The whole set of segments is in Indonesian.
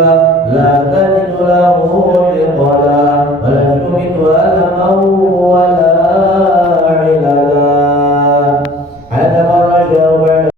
لا تجد له عقلا ولا تمت ألما ولا عللا حسب الرجاء بعد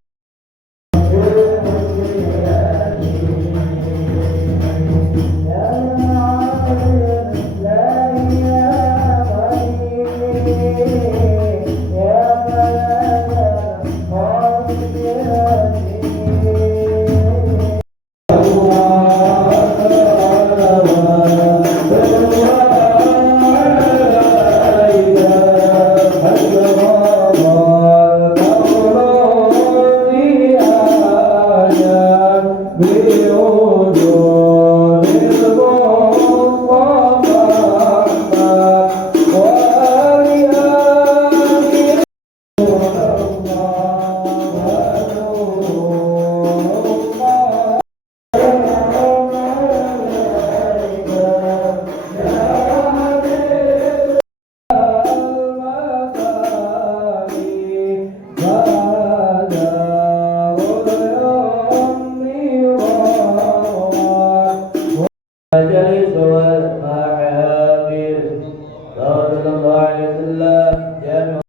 المجالس والمحافل صلى الله عليه وسلم جامع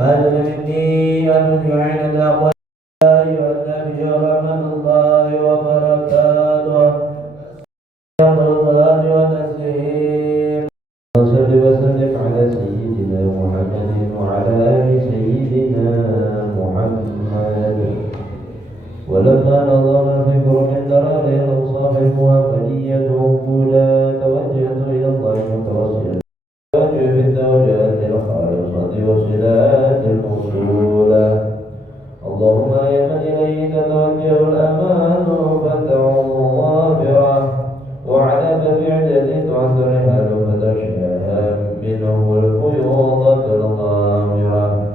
هذا مني أن تجعل الأقوال والنبي ورحمة الله وبركاته الصلاة والتسليم وصل وسلم على سيدنا محمد وعلى آل سيدنا محمد ولما نظر في برج الدرر الأوصاف المحمدية عقولا توجهت إلى الله متوسلا توجه بالتوجهات الخالصة والصلات الموصولة اللهم يا من إليه تتوجه الأمان فتعظ ظافرة وعلى فبعدة تعثرها فتشاها منه الفيوضة الغامرة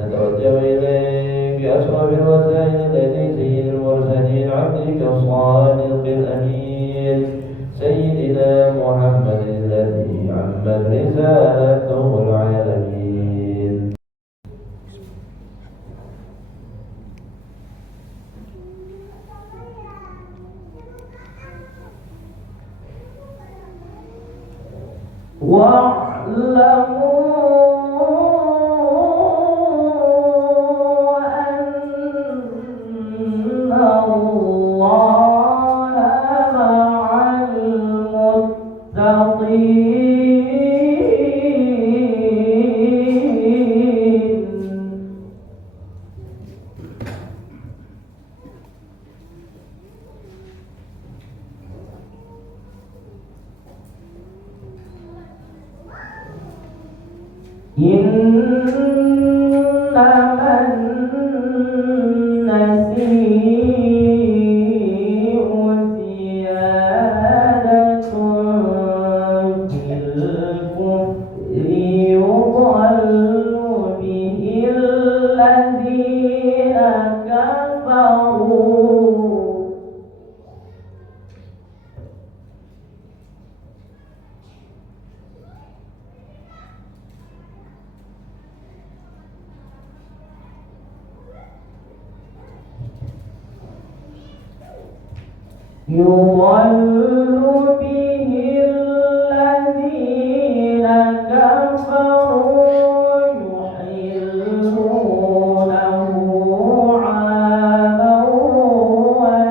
نتوجه إليك بأشرف الوسائل التي سيد المرسلين عبدك الصادق الأمين سيدنا محمد الذي عمت رسالته العالمين واعلموا أن الله مع المتقين إنما النسيء زيادة في الكفر يضل به الذين كفروا يضل به الذين كفروا يحلونه عاما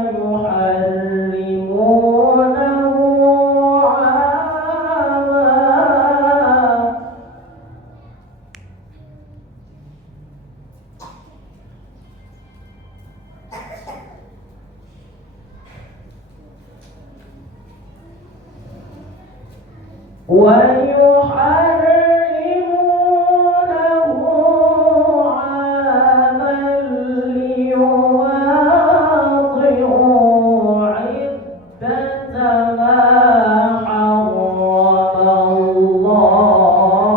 ويحرمونه عاما ويحرمونه عاما ليواطئوا عدة ما حرم الله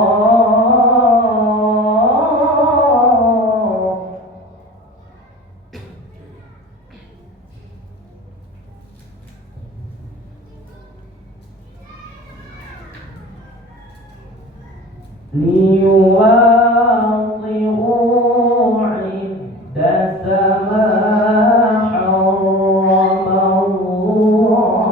ليواطئوا عدة ما حرم الله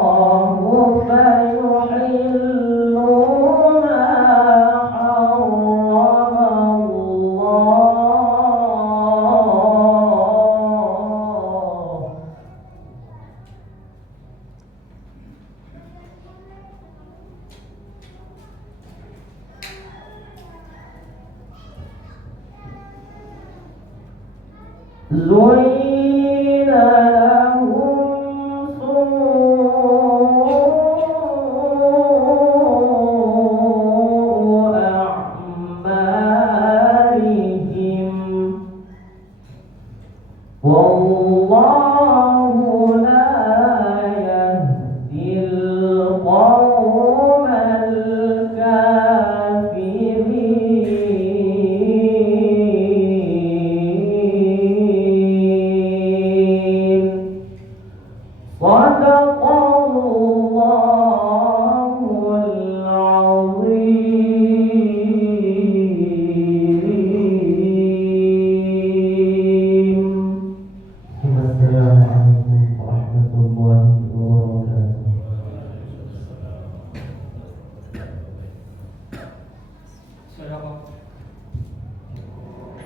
زين لهم سوء أعمالهم والله لا يهدي القوم الكافرين صدق الله العظيم. Assalamualaikum warahmatullahi wabarakatuh.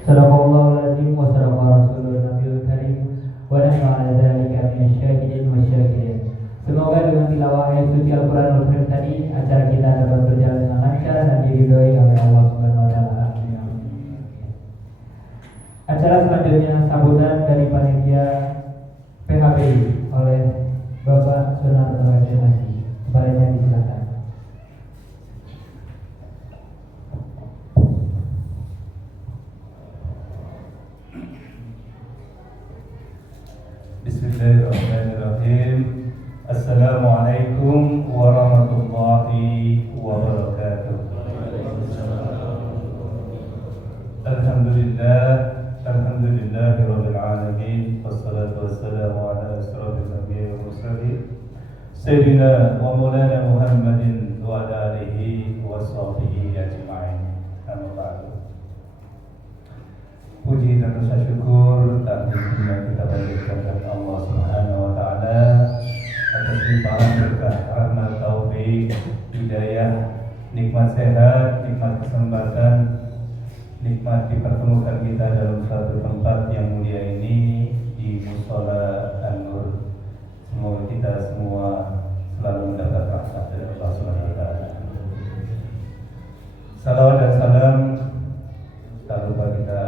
Sadaqallahul azim wa sadaqa rasulun nabiyul karim wa nahnu ala dzalika minasyahidin wasyakirin. Semoga dengan tilawah ayat suci Al-Qur'anul Karim tadi acara kita dapat berjalan dengan lancar dan diridhoi oleh Allah Subhanahu wa taala. Acara selanjutnya sambutan dari panitia PHBI oleh Bapak Sunarto Haji. Kepadanya disilakan. Bismillahirrahmanirrahim. Assalamualaikum warahmatullahi wabarakatuh. Alhamdulillahirabbil alamin. Wassalatu wassalamu ala asyrafil anbiya'i wal mursalin Sayyidina wa maulana Muhammadin wa ala alihi wa sahbihi ajma'in. Amma ba'du. Puji dan rasa syukur takdirnya kita berikan kepada Allah Subhanahu wa taala atas limpahan berkah, rahmat, taufik, hidayah, nikmat sehat, nikmat kesempatan, nikmat dipertemukan kita dalam satu tempat yang mulia ini di Mushola An-Nur. Semoga kita semua selalu mendapat rahmat dari Allah Subhanahu wa taala. Salawat dan salam tak lupa kita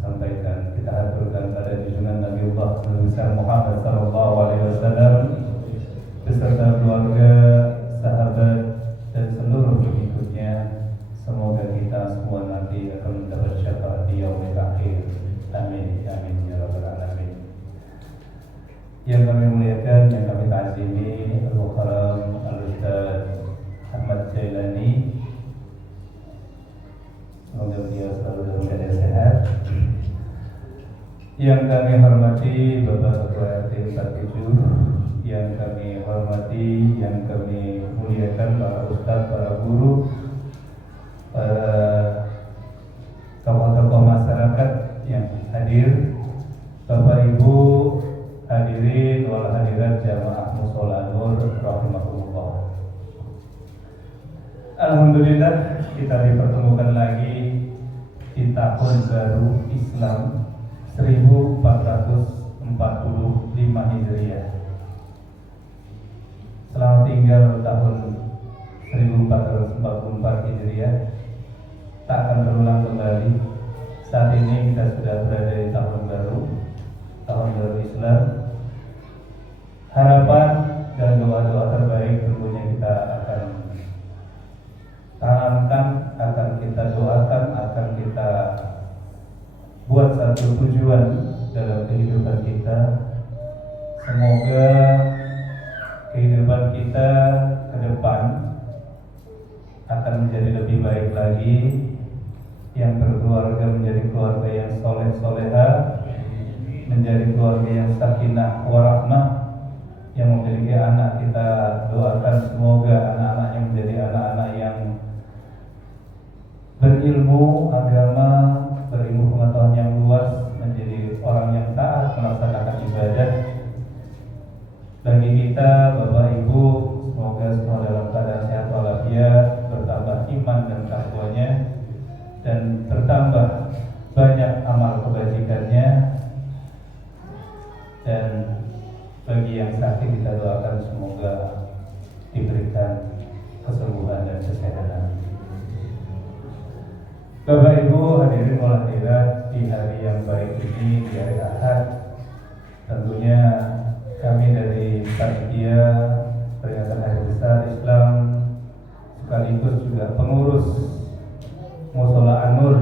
sampaikan, kita haturkan pada junjungan Nabiullah Nabi besar Muhammad sallallahu alaihi wasallam beserta keluarga, sahabat dan seluruh pengikutnya. Semoga kita semua nanti akan mendapat syafaat di yaumil akhir. Amin amin ya rabbal alamin. Yang kami muliakan, yang kami ta'zimi, Al-Mukarram Al-Ustaz Ahmad Jailani, semoga beliau selalu dalam keadaan sehat. Yang kami hormati Bapak Ketua RT 47, yang kami hormati, yang kami muliakan para ustadz, para guru, para tokoh-tokoh masyarakat yang hadir, Bapak Ibu hadirin wal hadirat jamaah Mushola An-Nur rahimahullah. Alhamdulillah kita dipertemukan lagi di tahun baru Islam 1445 Hijriah. Selamat tinggal tahun 1444 Hijriah. Tak akan terulang kembali. Saat ini kita sudah berada di tahun baru Islam. Harapan dan doa-doa terbaik tentunya kita akan tanamkan, akan kita doakan, akan kita buat satu tujuan dalam kehidupan kita. Semoga kehidupan kita ke depan akan menjadi lebih baik lagi, yang berkeluarga menjadi keluarga yang soleh-solehah, menjadi keluarga yang sakinah warahmah, yang memiliki anak. Kita doakan semoga anak-anaknya menjadi anak-anak yang berilmu agama, berilmu pengetahuan yang luas, menjadi orang yang taat melaksanakan ibadah. Bagi kita, Bapak Ibu, semoga semua dalam keadaan sehat walafiat, bertambah iman dan takwanya, dan bertambah banyak amal kebajikannya. Dan bagi yang sakit kita doakan semoga diberikan kesembuhan dan kesehatan. Bapak Ibu hadirin wal hadirat, di hari yang baik ini di hari Ahad. Tentunya kami dari panitia peringatan Hari Besar Islam sekaligus juga pengurus Mushola An-Nur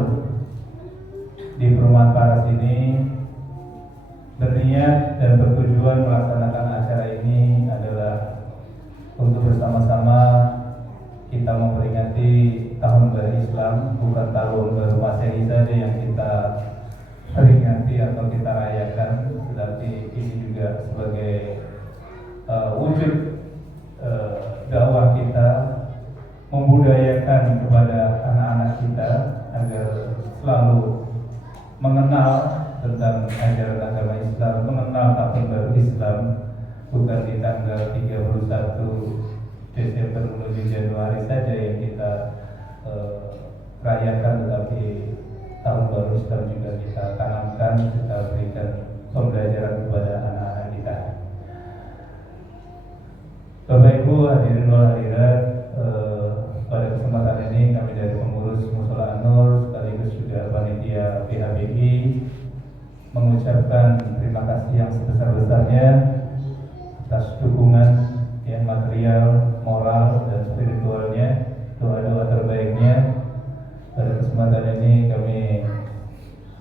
di Perumahan Paras ini berniat dan bertujuan melaksanakan acara ini adalah untuk bersama-sama kita memperingati tahun baru Islam, bukan tahun baru Masehi saja yang kita peringati atau kita rayakan, tetapi ini juga sebagai wujud dakwah kita membudayakan kepada anak-anak kita agar selalu mengenal tentang ajaran agama Islam, mengenal tahun baru Islam bukan di tanggal 31 Desember menuju Januari saja yang kita rayakan, tetapi tahun baru Islam juga kita tanamkan, kita berikan pembelajaran kepada anak-anak kita. Bapak Ibu hadirin wal hadirat, pada kesempatan ini kami dari pengurus Mushola An-Nur sekaligus juga panitia PHBI mengucapkan terima kasih yang sebesar-besarnya atas dukungan yang material, moral, dan spiritualnya, doa-doa terbaiknya. Pada kesempatan ini kami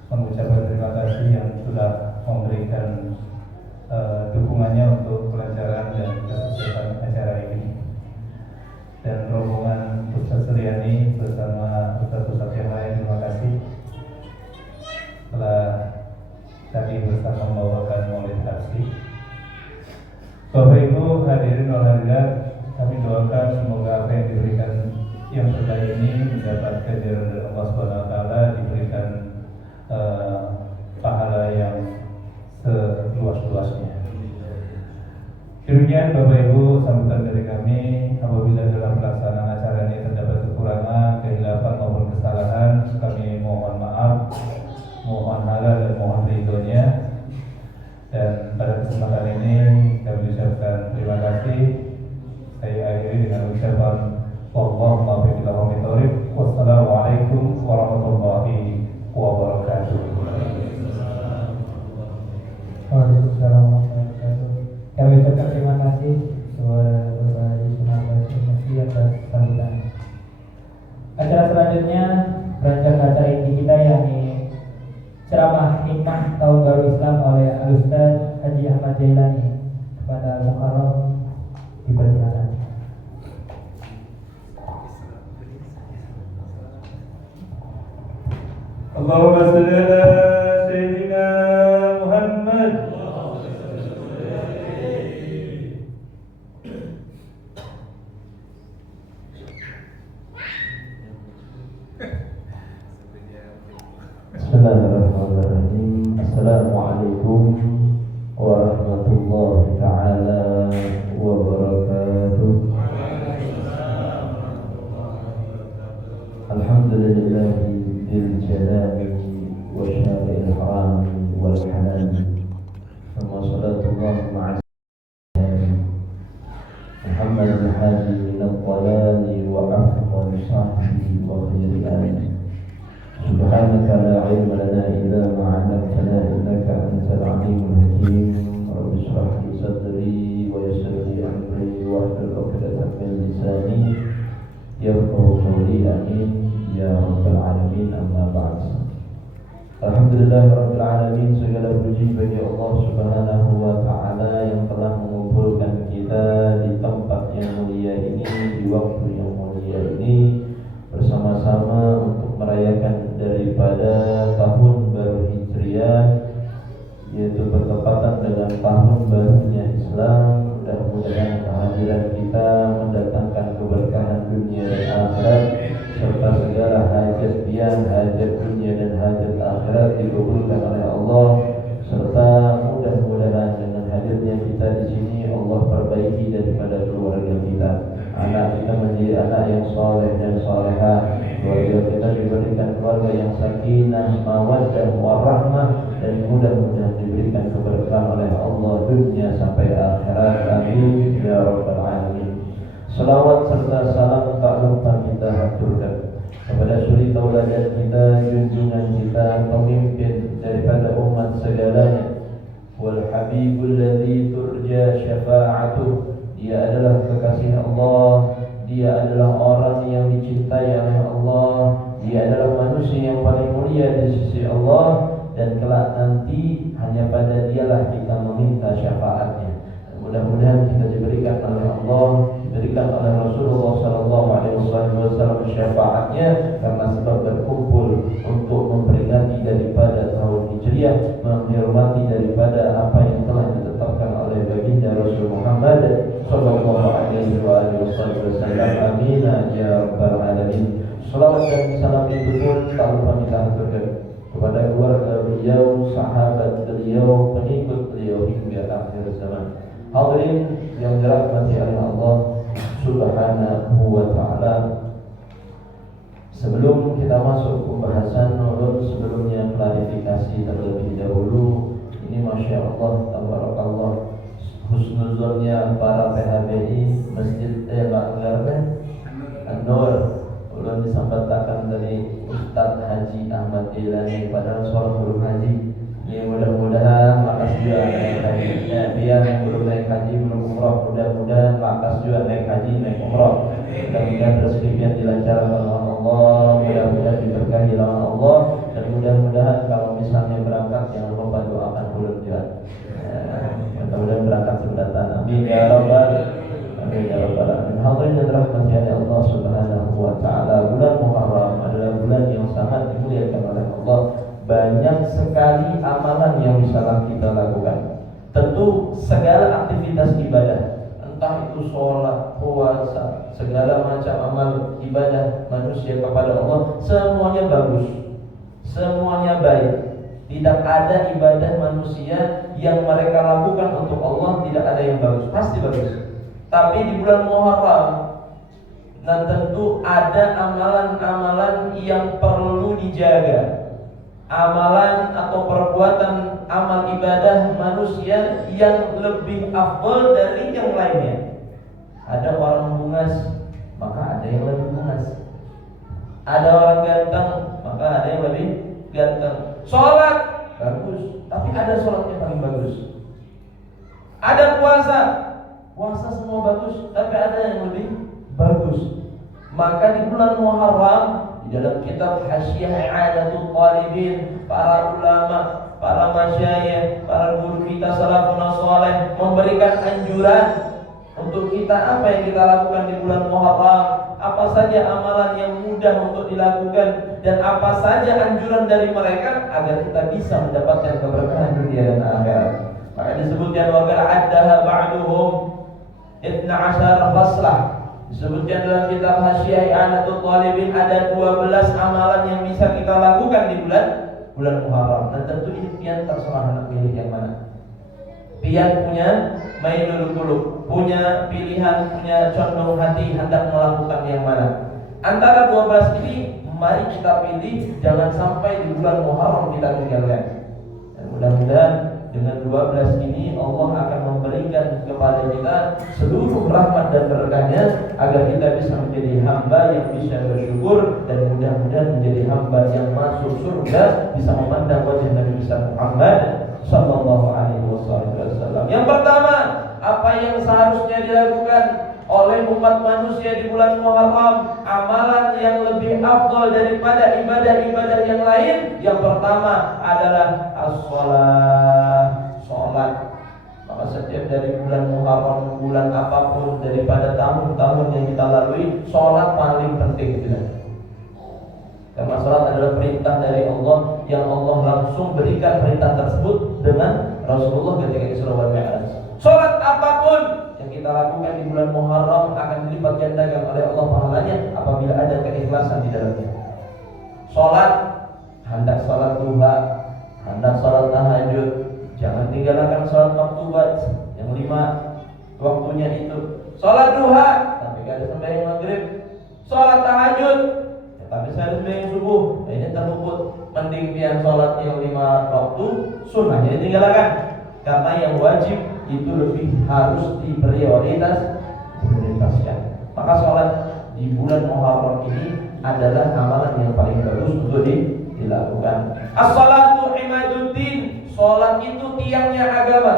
mengucapkan terima kasih yang sudah memberikan dukungannya untuk kelancaran dan kesuksesan acara ini. Dan rombongan Ustaz Suryani bersama Ustaz-Ustaz yang lain, terima kasih telah tadi bersama membawakan maulid Habsyi. Bapak Ibu hadirin wal hadirat, kami doakan semoga apa yang diberikan yang terbaik ini mendapat ganjaran dari Allah Subhanahu wa taala, diberikan pahala yang seluas-luasnya. Demikian Bapak Ibu sambutan dari kami. Apabila dalam pelaksanaan acara ini terdapat kekurangan, kehilafan maupun kesalahan, kami mohon maaf, mohon halal dan mohon ridhonya. Dan pada kesempatan ini kami ucapkan terima kasih. Saya akhiri dengan ucapan wallahu muwaffiq ila aqwamit thoriq. Wassalamualaikum warahmatullahi wabarakatuh. Waalaikumsalam warahmatullahi wabarakatuh. Kami ucapkan terima kasih kepada Bapak Haji Sunarto Mufti atas sambutan. Acara selanjutnya beranjak acara inti kita, yakni ceramah hikmah tahun baru Islam oleh Al-Ustaz Haji Ahmad Jailani. Kepada Al-Mukarram dipersilakan. Allahumma shalli ala sayyidina Muhammad. Bismillahirrahmanirrahim. Assalamualaikum warahmatullahi ta'ala wabarakatuh. Alhamdulillahi dzil jalali wa syari'il haram wal halal. Thumma salatullah ma'a Muhammad al-hadi min al-dhalali wa afdal sahbihi wa khairil ali. Subhanaka la ilma lana illa ma 'allamtana innaka antal 'alimul hakim. Rabbi shrah li sadri wa yassir li amri wahlul 'uqdatam min lisani yafqahu qawli. Amin ya rabbal alamin. Amma ba'd. Alhamdulillah rabbil alamin. Segala puji bagi Allah Subhanahu wa taala yang telah mengumpulkan kita di tempat yang mulia ini, di waktu yang mulia ini, bersama-sama untuk merayakan daripada tahun baru Hijriah, yaitu bertepatan dengan tahun barunya Islam. Mudah-mudahan kehadiran kita mendatangkan keberkahan dunia dan akhirat, serta segala hajat pian, hajat dunia dan hajat akhirat dikabulkan oleh Allah, serta mudah-mudahan dengan hadirnya kita di sini Allah perbaiki daripada keluarga kita, anak kita menjadi anak yang soleh dan solehah, keluarga kita diberikan keluarga yang sakinah, mawaddah, warahmah, dan mudah-mudahan diberikan keberkahan oleh Allah dunia sampai akhirat. Amin ya rabbal alamin. Salawat serta salam tak lupa kita haturkan kepada suri tauladan kita, junjungan kita, pemimpin daripada umat segala adalah orang yang dicintai oleh Allah. Dia adalah manusia yang paling mulia di sisi Allah, dan kelak nanti hanya pada dialah kita meminta syafaatnya. Mudah-mudahan kita diberikan oleh Allah, diberikan oleh Rasulullah SAW syafaatnya, karena sebab berkumpul untuk memperingati daripada tahun Hijriah, menghormati daripada apa yang telah ditetapkan oleh baginda Rasul Muhammad sallallahu alaihi wasallam. Amin ya rabbal alamin. Salawat dan salam itu pun tak lupa kita haturkan kepada keluarga beliau, sahabat beliau, pengikut beliau hingga akhir zaman. Hadirin yang dirahmati oleh Allah Subhanahu wa ta'ala, sebelum kita masuk pembahasan ulun, sebelumnya klarifikasi terlebih dahulu. Ini Masya Allah, tabarakallah, husnuzonnya para PHBI Masjid An-Nur. Ulun disampaikan dari Ustaz Haji Ahmad Ilani pada seorang guru haji. Ya, mudah-mudahan lakas juga naik haji. Biar yang belum naik haji, belum umroh, mudah-mudahan lakas juga naik haji, naik umroh. Mudah-mudahan rezekinya dilancarkan oleh Allah, mudah-mudahan diberkahi oleh Allah, dan mudah-mudahan kalau misalnya berangkat jangan lupa doakan ulun juga. Mudah-mudahan berangkat seberatan. Amin ya rabbal alamin ya rabbal alamin. Hadirin yang dirahmati oleh Allah Subhanahu wa ta'ala, bulan Muharram adalah bulan yang sangat dimuliakan oleh Allah. Banyak sekali amalan yang bisa kita lakukan. Tentu segala aktivitas ibadah, entah itu sholat, puasa, segala macam amal ibadah manusia kepada Allah, semuanya bagus, semuanya baik. Tidak ada ibadah manusia yang mereka lakukan untuk Allah tidak ada yang bagus, pasti bagus. Tapi di bulan Muharram, dan tentu ada amalan-amalan yang perlu dijaga, amalan atau perbuatan amal ibadah manusia yang lebih afdal dari yang lainnya. Ada orang bungas, maka ada yang lebih bungas. Ada orang ganteng, maka ada yang lebih ganteng. Sholat bagus, tapi ada sholat yang paling bagus. Ada puasa, puasa semua bagus, tapi ada yang lebih bagus. Maka di bulan Muharram, di dalam kitab Hasyiah I'adatul Talibin, para ulama, para masyayikh, para guru kita salafun saleh memberikan anjuran untuk kita apa yang kita lakukan di bulan Muharram, apa saja amalan yang mudah untuk dilakukan, dan apa saja anjuran dari mereka agar kita bisa mendapatkan keberkahan dunia dan akhirat. Maka disebutkan wa qad'adaha ba'duhum 12 faslah. Disebutkan dalam kitab Hasyiah I'adatul Talibin ada 12 amalan yang bisa kita lakukan di bulan Muharram. Dan tentu ini pian terserah anak pilih yang mana. Pian punya mainul qulub, punya pilihan, punya condong hati hendak melakukan yang mana. Antara 12 ini mari kita pilih, jangan sampai di bulan Muharram kita tinggalkan. Dan mudah-mudahan dengan 12 ini Allah akan memberikan kepada kita seluruh rahmat dan berkahnya, agar kita bisa menjadi hamba yang bisa bersyukur, dan mudah-mudahan menjadi hamba yang masuk surga, bisa memandang wajah Nabi besar Muhammad sallallahu alaihi wasallam. Yang pertama, apa yang seharusnya dilakukan oleh umat manusia di bulan Muharram, amalan yang lebih afdal daripada ibadah-ibadah yang lain, yang pertama adalah as-shalah, sholat. Maka setiap dari bulan Muharram, bulan apapun daripada tahun-tahun yang kita lalui, sholat paling penting gitu. Karena sholat adalah perintah dari Allah, yang Allah langsung berikan perintah tersebut dengan Rasulullah ketika Isra wal Mi'raj. Sholat apapun yang kita lakukan di bulan Muharram akan dilipat gandakan oleh Allah pahalanya apabila ada keikhlasan di dalamnya. Sholat, hendak sholat duha, hendak sholat tahajud, jangan tinggalkan sholat maktubat yang 5 waktunya itu. Sholat duha, tapi gak ada sembahyang maghrib. Sholat tahajud, tapi saya sembahyang subuh, ini terluput. Mending pian sholat yang 5 waktu, sunnahnya ditinggalkan. Karena yang wajib itu lebih harus diprioritaskan. Maka sholat di bulan Muharram ini adalah amalan yang paling bagus untuk dilakukan. As-salatu imaduddin, sholat itu tiangnya agama.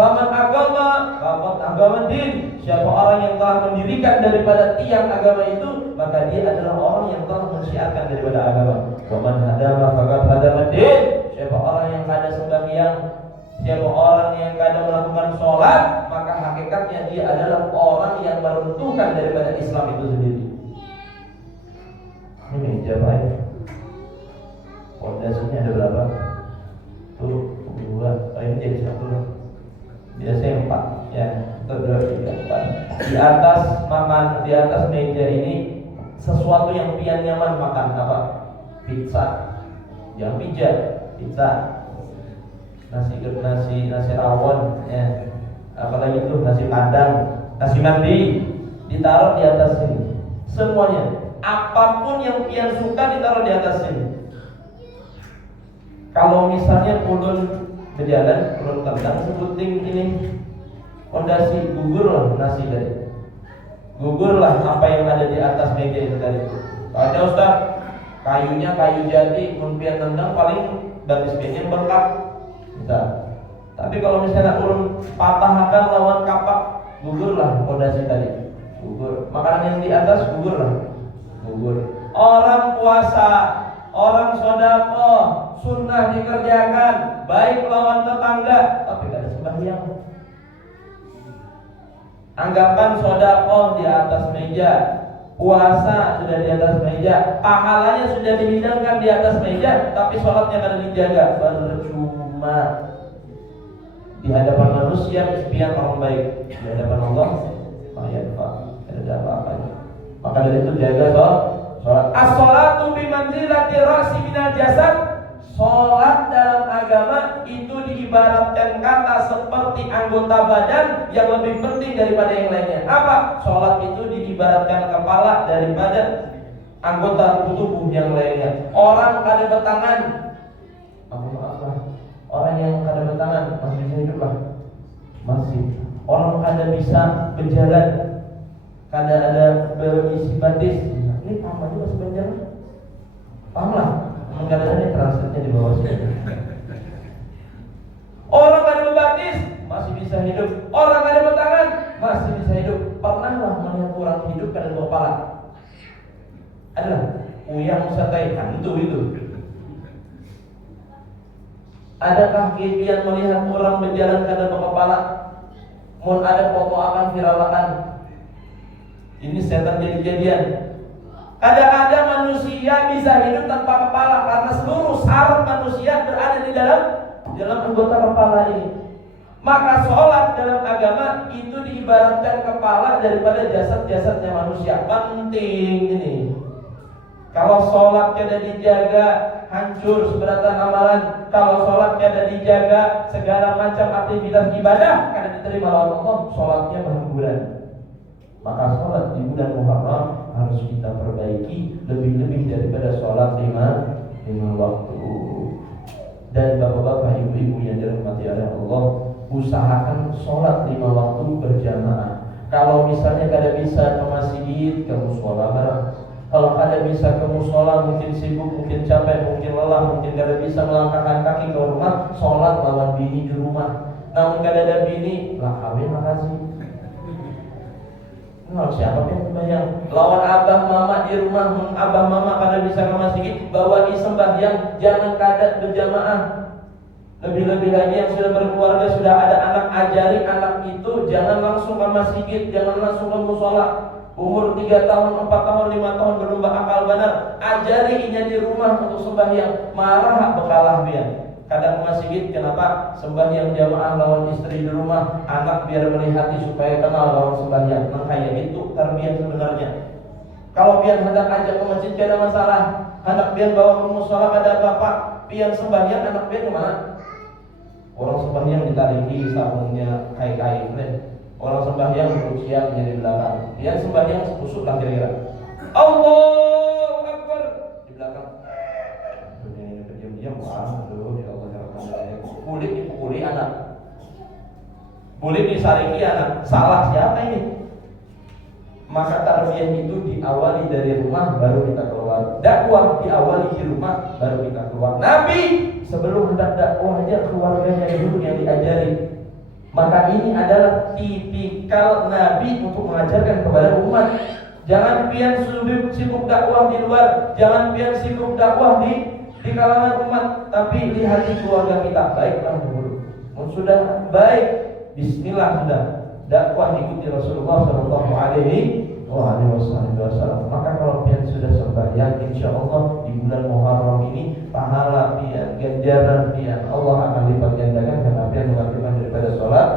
Faman agama, faqad agama din. Siapa orang yang telah mendirikan daripada tiang agama itu, maka dia adalah orang yang telah mensiarkan daripada agama. Faman hadama, faqad hadama din. Siapa orang yang kada sembahyang, siapa orang yang kada melakukan sholat, maka hakikatnya dia adalah orang yang meruntuhkan daripada Islam itu sendiri. Ini jawabannya. Pondasinya ada berapa? Tuh, 2. Ini jadi 1. Biasanya 4 ya, 1, 2, 3, 4. Di atas makan, di atas meja ini sesuatu yang pian nyaman makan apa? Pizza. Yang pijat, pizza. Nasi rawon ya. Apalagi itu nasi padang, nasi mandi ditaruh di atas sini. Semuanya, apapun yang pian suka ditaruh di atas sini. Kalau misalnya ulun berjalan, ulun tendang sebuting ini fondasi, gugurlah nasi tadi, gugurlah apa yang ada di atas meja itu tadi. Ada Ustaz, kayunya kayu jati, mungkin tendang paling batis piannya bengkak. Bisa. Tapi kalau misalnya ulun patahkan lawan kapak, gugurlah fondasi tadi, gugur. Makanan yang di atas gugurlah, gugur. Orang puasa, orang sedekah, sunnah dikerjakan, baik lawan tetangga, tapi tidak ada sembahyang. Anggapan sedekah di atas meja, puasa sudah di atas meja, pahalanya sudah dihidangkan di atas meja, tapi sholatnya kada dijaga, percuma. Di hadapan manusia biar orang baik, di hadapan Allah tidak ada apa-apanya. Maka dari itu jaga sholat. As-sholatu bimanzilati ra'si minal jasad. Sholat dalam agama itu diibaratkan kata seperti anggota badan yang lebih penting daripada yang lainnya. Apa? Sholat itu diibaratkan kepala daripada anggota tubuh yang lainnya. Orang kada bertangan, maaf, orang yang kada bertangan masih bisa hidup lah, masih. Orang kada bisa berjalan, kada ada berisi batis. Ini paham aja masih berjalan, paham lah. Kadang-kadang ini translate-nya di bawah sini. Orang kada berbatis masih bisa hidup, orang kada bertangan masih bisa hidup. Pernahlah melihat orang hidup kada berkepala? Adalah uyang satai hantu itu. Adakah kalian melihat orang berjalan kada berkepala? Mun ada foto akan viralkan. Ini setan jadi-jadian. Ada manusia bisa hidup tanpa kepala karena seluruh saraf manusia berada di dalam anggota kepala ini. Maka sholat dalam agama itu diibaratkan kepala daripada jasad-jasadnya manusia. Penting ini. Kalau sholat tidak dijaga, hancur seberatan amalan. Kalau sholat tidak dijaga, segala macam aktivitas ibadah kada diterima oleh Allah. Sholatnya berhamburan. Maka sholat di bulan Muharram harus kita perbaiki lebih-lebih daripada sholat lima waktu. Dan bapak-bapak, ibu-ibu yang dirahmati oleh Allah, usahakan sholat 5 waktu berjamaah. Kalau misalnya kada bisa ke masjid, ke mushola bareng. Kalau kada bisa ke mushola, mungkin sibuk, mungkin capek, mungkin lelah, mungkin kada bisa melangkahkan kaki ke rumah, sholat lawan bini di rumah. Namun kada ada bini, lah kawin makasih. Nah, siapa yang sembahyang? Lawan abah mama di rumah, abah mama kada bisa ke masjid, bawa sembahyang, jangan kada berjamaah. Lebih-lebih lagi yang sudah berkeluarga, sudah ada anak, ajari anak itu jangan langsung ke masjid, jangan langsung ke mushola. Umur 3 tahun, 4 tahun, 5 tahun belum akal benar, ajari inya di rumah untuk sembahyang. Marah bekalah biar. Kadang masjid, kenapa? Sembahyang jamaah lawan istri di rumah, anak biar melihati supaya kenal lawan sembahyang. Nah kayak itu tarbiyah sebenarnya. Kalau biar hendak ajak ke masjid tidak ada masalah. Hendak biar bawa ke mushola ada apa-apa. Biar sembahyang anak biar kemana? Orang sembahyang ditariki sarungnya kai-kai deh. Orang sembahyang duduk siang jadi belakang. Dia sembahyang kusuk lah kira-kira. Allahu Akbar di belakang. Diam-diam wah dulu ya Allah kulit dipukuli anak, kulit disariki anak. Salah siapa ini? Maka tarbiyah itu diawali dari rumah baru kita keluar. Dakwah diawali di rumah baru kita keluar. Nabi sebelum hendak dakwah aja keluarganya dulu yang diajari. Maka ini adalah tipikal Nabi untuk mengajarkan kepada umat. Jangan pian sibuk dakwah di luar, jangan pian sibuk dakwah di kalangan umat, tapi lihat di keluarga kita, baiklah dulu. Sudah baik, bismillah sudah. Dakwah ikuti Rasulullah Shallallahu Alaihi Wasallam. Maka kalau pian sudah sembahyang, insya Allah di bulan Muharram ini pahala pian, ganjaran pian Allah akan lipat gandakan karena pian melakukan daripada sholat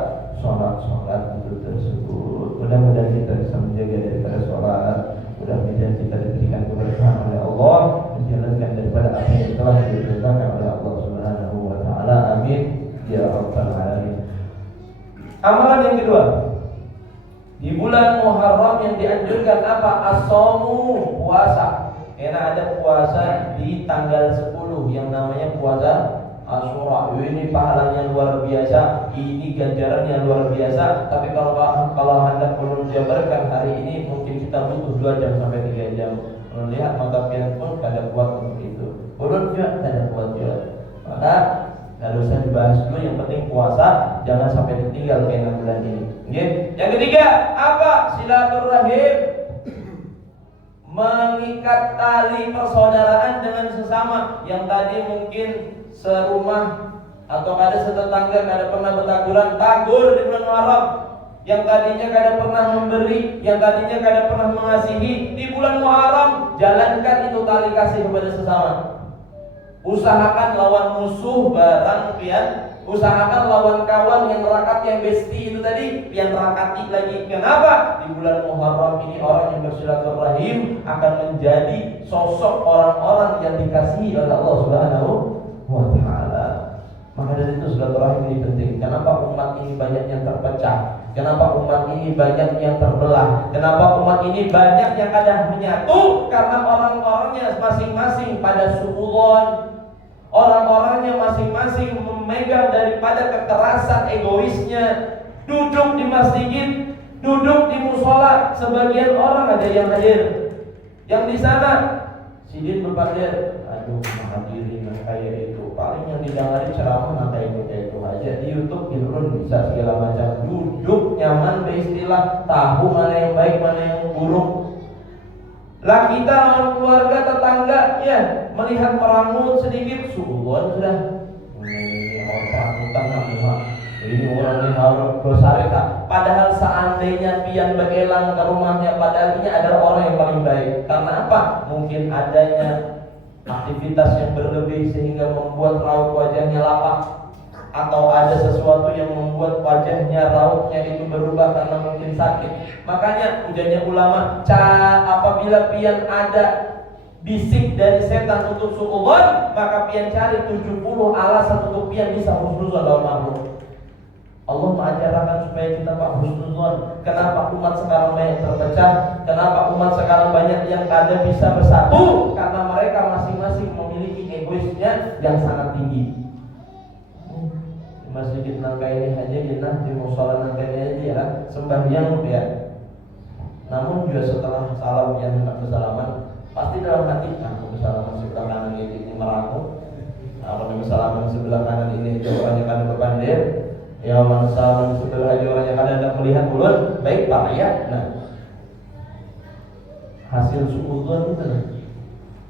itu tersebut. Mudah-mudahan kita bisa menjaga daripada sholat. Mudah-mudahan kita diberikan keberkahan oleh Allah, menjalankan daripada apa yang telah diperintahkan oleh Allah Subhanahu Wa Taala. Amin ya rabbal alamin. Amalan yang kedua, di bulan Muharram yang dianjurkan apa? As-shaumu, puasa. Karena ada puasa di tanggal 10 yang namanya puasa Asyura. Ini pahalanya luar biasa, ini ganjarannya luar biasa. Tapi kalau hendak perlu jabarkan hari ini, mungkin kita butuh 2 jam sampai 3 jam. Melihat mata pian pun kada kuat untuk itu. Belum juga kada kuat juga. Maka tidak usah dibahas dulu, yang penting puasa jangan sampai ditinggal kayak bulan ini. Okay? Yang ketiga apa? Silaturahim, mengikat tali persaudaraan dengan sesama. Yang tadi mungkin serumah atau ada setetangga kada pernah bertaguran, tagur di bulan Muharram. Yang tadinya kada pernah memberi, yang tadinya kada pernah mengasihi, di bulan Muharram jalankan itu tali kasih kepada sesama. Usahakan lawan musuh barang pian, usahakan lawan kawan yang rakat, yang besti itu tadi pian rakati lagi. Kenapa? Di bulan Muharram ini orang yang bersilaturahim akan menjadi sosok orang-orang yang dikasihi oleh Allah Subhanahu wa Ta'ala. Maka dari itu silaturahim ini penting. Kenapa umat ini banyak yang terpecah? Kenapa umat ini banyak yang terbelah? Kenapa umat ini banyak yang kada menyatu? Karena orang-orangnya masing-masing pada suudzon, orang-orangnya masing-masing memegang daripada kekerasan egoisnya. Duduk di masjid, duduk di musola, sebagian orang ada yang hadir, yang di sana sidin berpandir, aduh menghadiri kayak itu, paling yang didengari ceramah kayak itu aja di YouTube, di Run bisa segala macam. Duduk nyaman, beristilah tahu mana yang baik, mana yang buruk. Lah kita lawan keluarga, tetangga ya melihat merangut sedikit, subuhan sudah ini orang perangutan nak ini orang ini harus bersarika. Padahal seandainya pian begelang ke rumahnya, padahal ini adalah orang yang paling baik. Karena apa? Mungkin adanya aktivitas yang berlebih sehingga membuat raut wajahnya lapak, atau ada sesuatu yang membuat wajahnya, rautnya itu berubah karena mungkin sakit. Makanya ujarnya ulama, apabila pian ada bisik dari setan untuk suudzon, maka pian cari 70 alasan untuk pian bisa husnuzon lawan makhluk. Allah mengajarkan supaya kita husnuzon. Kenapa umat sekarang banyak terpecah? Kenapa umat sekarang banyak yang kada bisa bersatu? Karena mereka masing-masing memiliki egoisnya yang sangat tinggi. Masjid nangka ini aja kita di musola nangka ini aja ya, sembahyang ya. Namun juga setelah salam yang hendak bersalaman, pasti dalam hati aku bersalaman sebelah kanan ini meraku, aku bersalaman sebelah kanan ini orang yang kada berpandir, ya bersalaman sebelah orang yang kada hendak melihat bulan, baik pak ya. Nah, hasil suudzon itu.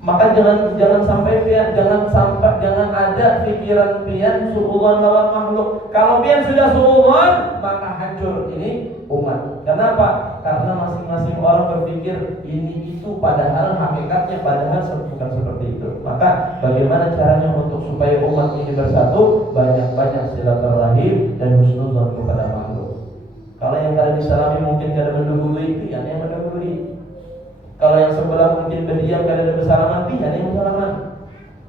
Maka jangan sampai jangan ada pikiran pian suudzon lawan makhluk. Kalau pian sudah suudzon, maka hancur ini umat. Kenapa? Karena masing-masing orang berpikir ini itu, padahal hakikatnya bukan seperti itu. Maka bagaimana caranya untuk supaya umat ini bersatu? Banyak-banyak silaturahim dan husnuzon kepada makhluk. Kalau yang kada disalami mungkin kada mendahului, pian yang mendahului. Kalau yang sebelah mungkin berdiam kada ada bersalaman, pian yang bersalaman.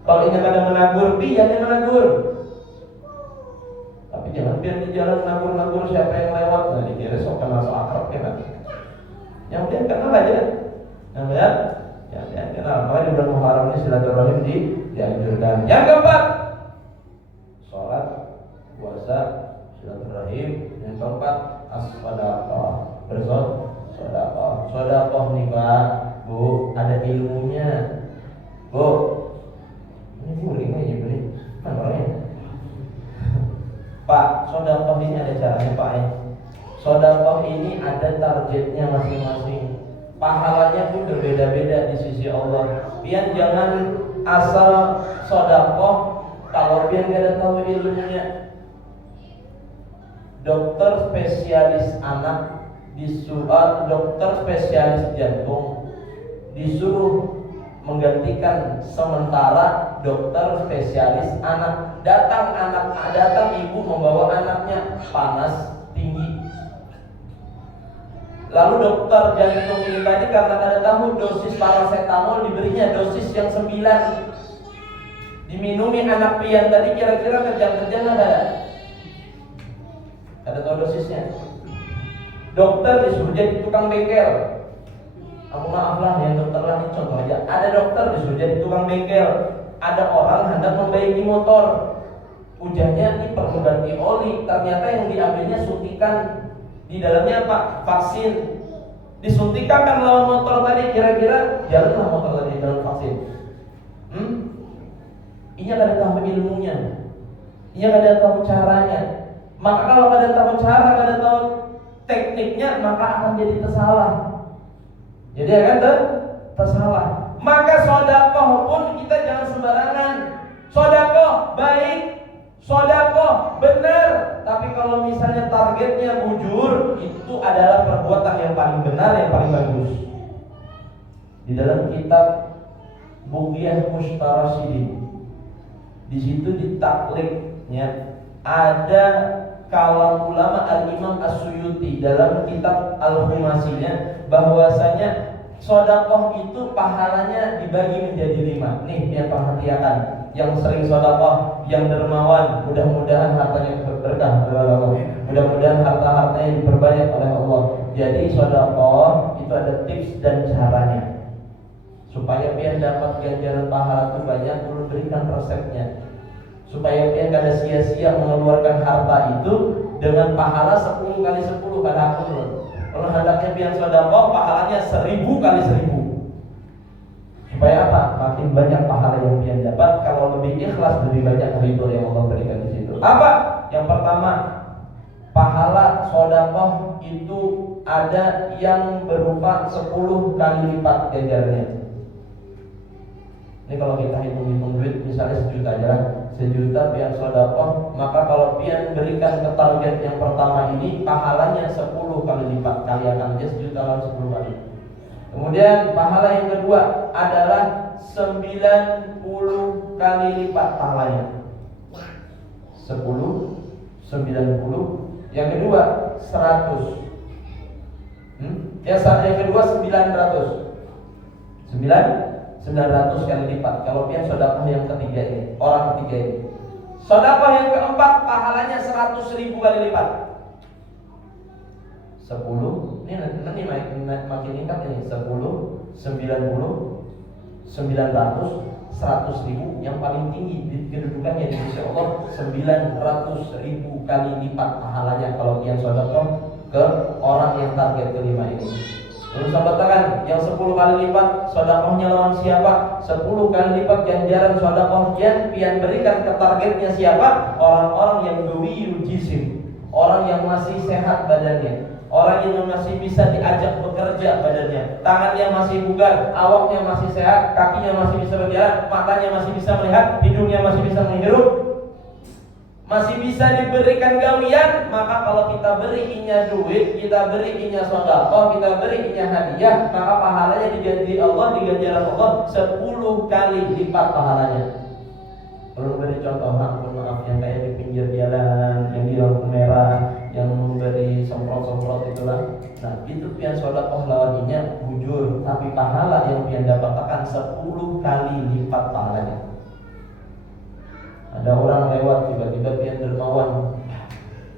Kalau ini kada menagur, pian yang menagur. Tapi jangan pian di jalan nagur-nagur siapa yang lewat, nah dikira sok kenal sok akrab kan. Yang pian kenal aja. Yang lihat, yang pian kenal. Maka di bulan Muharram ini silaturahim dianjurkan. Yang keempat, sholat, puasa, silaturahim. Yang keempat, as-shadaqah, bersedekah. Sedekah nih Pak, Bu, ada ilmunya. Bu, ini beli mana beli? Mana orangnya? Pak, sedekah ini ada caranya masing-masing. Pahalanya pun berbeda-beda di sisi Allah. Pian jangan asal sedekah kalau pian gak ada tahu ilmunya. Dokter spesialis anak disuruh, dokter spesialis jantung disuruh menggantikan sementara dokter spesialis anak. Datang ibu membawa anaknya panas tinggi. Lalu dokter jantung ini tadi karena ada tahu dosis paracetamol diberinya dosis yang 9. Diminumi anak pian tadi kira-kira kejang-kejang ada? Ada tahu dosisnya? Dokter disuruh jadi tukang bengkel. Aku maaf lah yang dokter lah ini contoh aja. Ada dokter disuruh jadi tukang bengkel. Ada orang hendak membaiki motor. Ujarnya ini perlu ganti oli. Ternyata yang diambilnya suntikan. Di dalamnya apa? Vaksin. Disuntikan lawan motor tadi, kira-kira jalanlah motor tadi dalam vaksin. Ini ada tahu ilmunya. Ini ada tahu caranya. Maka kalau ada tahu cara, ada tahu tekniknya, maka akan jadi tersalah. Jadi akan tersalah. Maka sedekah pun kita jangan sembarangan. Sedekah baik, sedekah benar. Tapi kalau misalnya targetnya bujur, itu adalah perbuatan yang paling benar, yang paling bagus. Di dalam kitab Bughyah Mustarashidin, di situ ditakliknya ada kalam ulama Al-Imam As-Suyuti dalam kitab Al-Khumasinya bahwasanya sedekah itu pahalanya dibagi menjadi 5. Nih yang perhatikan, yang sering sedekah, yang dermawan, mudah-mudahan hartanya berkah. Mudah-mudahan harta-hartanya diperbanyak oleh Allah. Jadi sedekah itu ada tips dan caranya. Supaya pian dapat ganjaran pahala itu banyak, perlu berikan resepnya. Supaya pian kada sia-sia mengeluarkan harta itu dengan pahala 10 kali 10 kada akur. Kalau hendaknya pian sedekah pahalanya 1000 kali 1000. Supaya apa? Makin banyak pahala yang pian dapat. Kalau lebih ikhlas, lebih banyak ridho yang Allah berikan di situ. Apa? Yang pertama, pahala sedekah itu ada yang berupa 10 kali lipat ganjarannya. Ini kalau kita hitung-hitung duit, misalnya 1 juta aja lah, 1 juta pian sedekah, maka kalau pian berikan ke target yang pertama ini, pahalanya 10 kali lipat, kali akan aja 1 juta lawan 10 kali. Kemudian pahala yang kedua adalah 90 kali lipat pahalanya. 10, 90. Yang kedua 100. Yang kedua 900 kali lipat. Kalau pian sedekah yang ketiga ini, orang ketiga ini. Sedekah yang keempat pahalanya 100.000 kali lipat. 10, ini nanti makin meningkat ini. 10, 90, 900, 100.000. Yang paling tinggi di kedudukannya di sisi Allah 900.000 kali lipat pahalanya kalau pian sedekah ke orang yang target kelima ini. Lalu sahabat tangan, yang 10 kali lipat sedekahnya lawan siapa? 10 kali lipat ganjaran sedekah yang pian berikan ke targetnya siapa? Orang-orang yang gawiyul jisim, orang yang masih sehat badannya, orang yang masih bisa diajak bekerja badannya, tangannya masih bugar, awaknya masih sehat, kakinya masih bisa berjalan, matanya masih bisa melihat, hidungnya masih bisa menghirup, masih bisa diberikan gawian. Maka kalau kita berinya duit, kita berinya sedekah, kita berinya hadiah, maka pahalanya diganti Allah, di ganjaran Allah 10 kali lipat pahalanya. Perlu beri contoh, ampun maaf, yang kayak di pinggir jalan, yang di lampu merah, yang memberi semprot-semprot itulah. Nah, itu pian sedekah lawannya bujur, tapi pahala yang pian dapatkan 10 kali lipat pahalanya. Ada orang lewat tiba-tiba pian dermawan,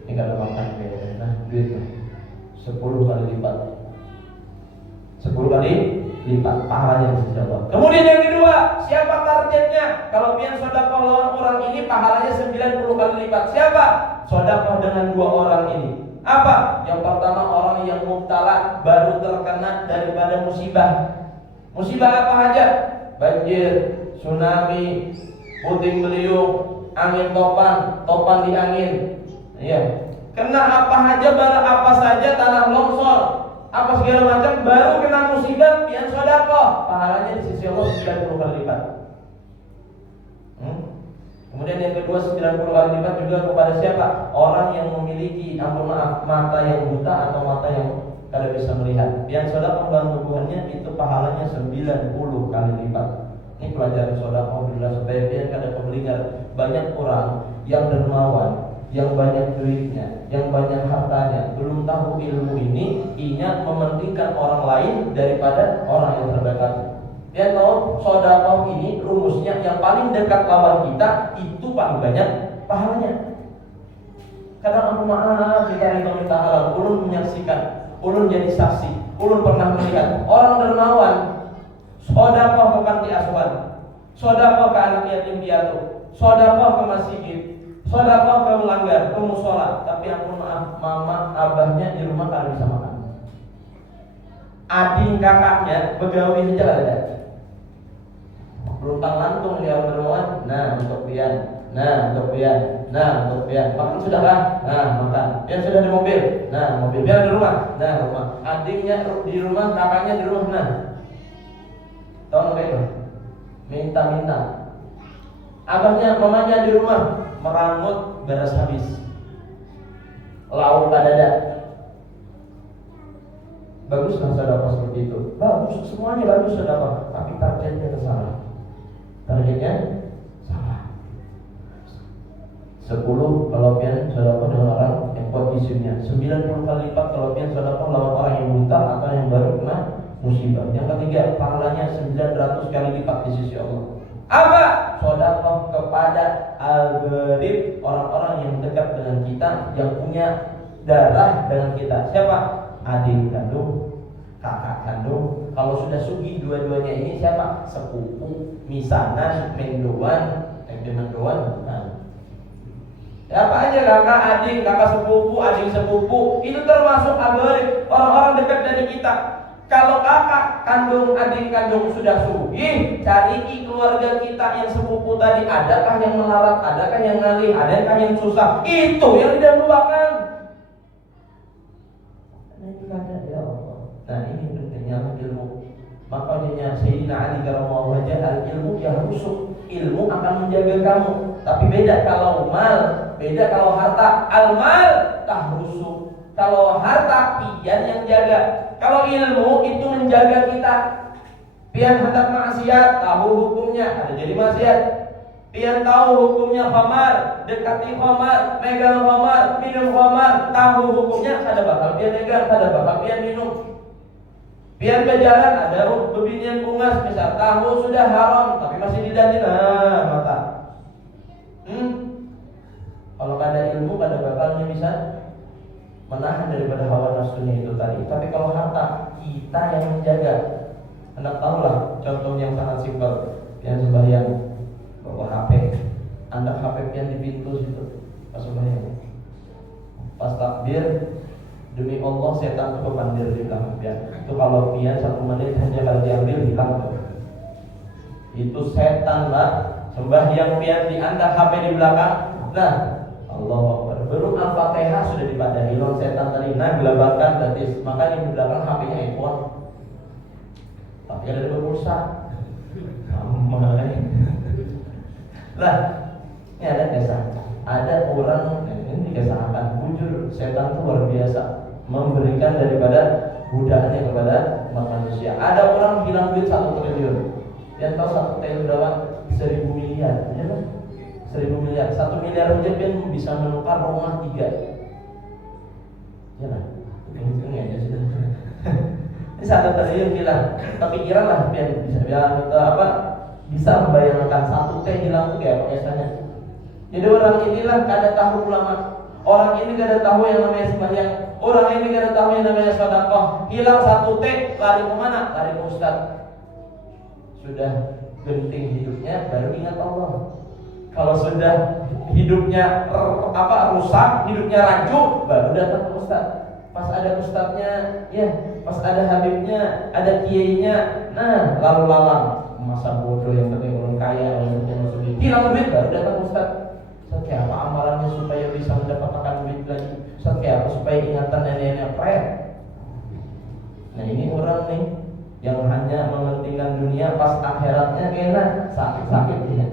ini kada makan kayaknya, nah duitnya 10 kali lipat, 10 kali lipat pahalanya di sisi Allah. Kemudian yang kedua, siapa targetnya? Kalau pian sedekah lawan orang ini pahalanya 90 kali lipat. Siapa? Sedekah dengan 2 orang ini. Apa? Yang pertama orang yang mubtala, baru terkena daripada musibah. Musibah apa aja? Banjir, tsunami, puting beliung, angin topan di angin. Iya. Kena apa aja, bara apa saja, tanah longsor, apa segala macam, baru kena musibah pian sedekah, pahalanya di sisi Allah 90 kali lipat. Kemudian yang kedua 90 kali lipat juga kepada siapa? Orang yang memiliki, ampun maaf, mata yang buta atau mata yang kada bisa melihat. Pian sedekah membantu Tuhannya itu pahalanya 90 kali lipat. Ini pelajaran sedekah bila supaya pian kada kebelingan. Banyak orang yang dermawan, yang banyak duitnya, yang banyak hartanya, belum tahu ilmu ini, ingat mementingkan orang lain daripada orang yang terdekat. Dia tahu sedekah ini rumusnya, yang paling dekat lawan kita itu paling banyak pahalanya. Kadang aku maaf kita minta halal, ulun menyaksikan, ulun jadi saksi, ulun pernah melihat orang dermawan sedekah ke panti asuhan, sedekah ke anak yatim piatu, sedekah ke masjid, sedekah ke melanggar, ke musola, tapi ampun maaf, mama abahnya di rumah kada bisa makan. Adik kakaknya begawi saja ada. Luntang lantung dia dermawan, nah untuk pian, nah untuk pian, nah untuk pian. Makan sudah kan? Nah makan. Pian sudah di mobil, nah mobil. Pian di rumah, nah rumah. Adiknya di rumah, kakaknya di rumah, nah. Tahu apa itu? Minta-minta. Abahnya, mamanya di rumah, merangut beres habis. Lauk pada ada. Bagus kan sedekah seperti itu? Bagus, semuanya bagus sedekah, tapi targetnya salah. Targetnya salah. 10 kalau pian sedekah dengan orang yang kuat izinnya, 90 kali lipat kalau pian sedekah lawan orang yang buta atau yang baru kena musibah. Yang ketiga, pahalanya 900 kali lipat di sisi Allah. Apa? Sedekah kepada al-gharib, orang-orang yang dekat dengan kita, yang punya darah dengan kita. Siapa? Adik kandung, kakak kandung. Kalau sudah sugih dua-duanya ini siapa? Sepupu, misanan, mendoan, mendoan. Nah. Siapa aja kakak, adik, kakak sepupu, adik sepupu, itu termasuk al-gharib, orang-orang dekat dari kita. Kalau kakak kandung, adik kandung sudah sugih, cari keluarga kita yang sepupu tadi, adakah yang melarat, adakah yang ngalih, adakah yang susah, itu yang didahulukan. Ya Allah. Nah ini pentingnya ilmu. Maka jadinya Sayyidina Ali karramallahu wajhahu, ilmu ya rusuk, ilmu akan menjaga kamu. Tapi beda kalau mal, beda kalau harta. Al-mal tahrusuk. Kalau harta pian yang jaga. Kalau ilmu itu menjaga kita. Pian hendak maksiat, tahu hukumnya, ada jadi maksiat. Pian tahu hukumnya khamar, dekati khamar, megang khamar, minum khamar, tahu hukumnya, kada bakal pian megang, kada bakal pian minum. Pian berjalan ada bebinian bungas, misal tahu sudah haram, tapi masih didatin, mata. Kalau kada ilmu, kada bakalnya bisa menahan daripada hawa nafsunya itu tadi. Tapi kalau harta, kita yang menjaga. Anda tahulah contoh yang sangat simpel. Pian sembahyang bawa HP, Anda HP pian di pintu situ pas sembahyang. Pas takbir, demi Allah setan itu pandir di belakang pian. Itu kalau pian 1 menit hanya kalau diambil hilang tuh. Itu setan lah. Sembahyang pian di Anda HP di belakang. Nah, Allahu Akbar. Baru Al-Fatihah sudah dibaca, hilang setan tadi. Nah, gelabakan gratis. Maka yang di belakang HP-nya iPhone. Tapi ada pulsa. Lah, ini ada kisah. Ada orang, ini dikisahkan, bujur setan itu luar biasa, memberikan daripada budaknya kepada umat manusia. Ada orang hilang duit 1 triliun. Yang tahu 1 triliun berapa? 1.000 miliar, ya kan? 1.000 miliar. 1 miliar aja kan bisa menukar rumah 3. Ya lah, ini aja sudah. Ini 1 triliun bilang, kepikiran lah biar bisa bilang apa? Bisa membayangkan 1 T hilang tuh kayak apa biasanya. Jadi orang inilah kada tahu ulama. Orang ini kada tahu yang namanya sembahyang. Orang ini kada tahu yang namanya sedekah. Hilang 1 T, lari kemana? Lari ke ustaz. Sudah genting hidupnya, baru ingat Allah. Kalau sudah hidupnya rusak, hidupnya rancu, baru datang ke ustaz. Pas ada ustaznya, ya, pas ada habibnya, ada kiainya, nah lalu lalang. Masa bodoh yang penting orang kaya, yang penting masuk duit. Hilang duit baru datang ustaz. Seperti apa amalannya supaya bisa mendapatkan duit lagi? Seperti apa supaya ingatan nenek-nenek pret? Nah ini orang nih yang hanya mementingkan dunia, pas akhiratnya kena sakit-sakit ini.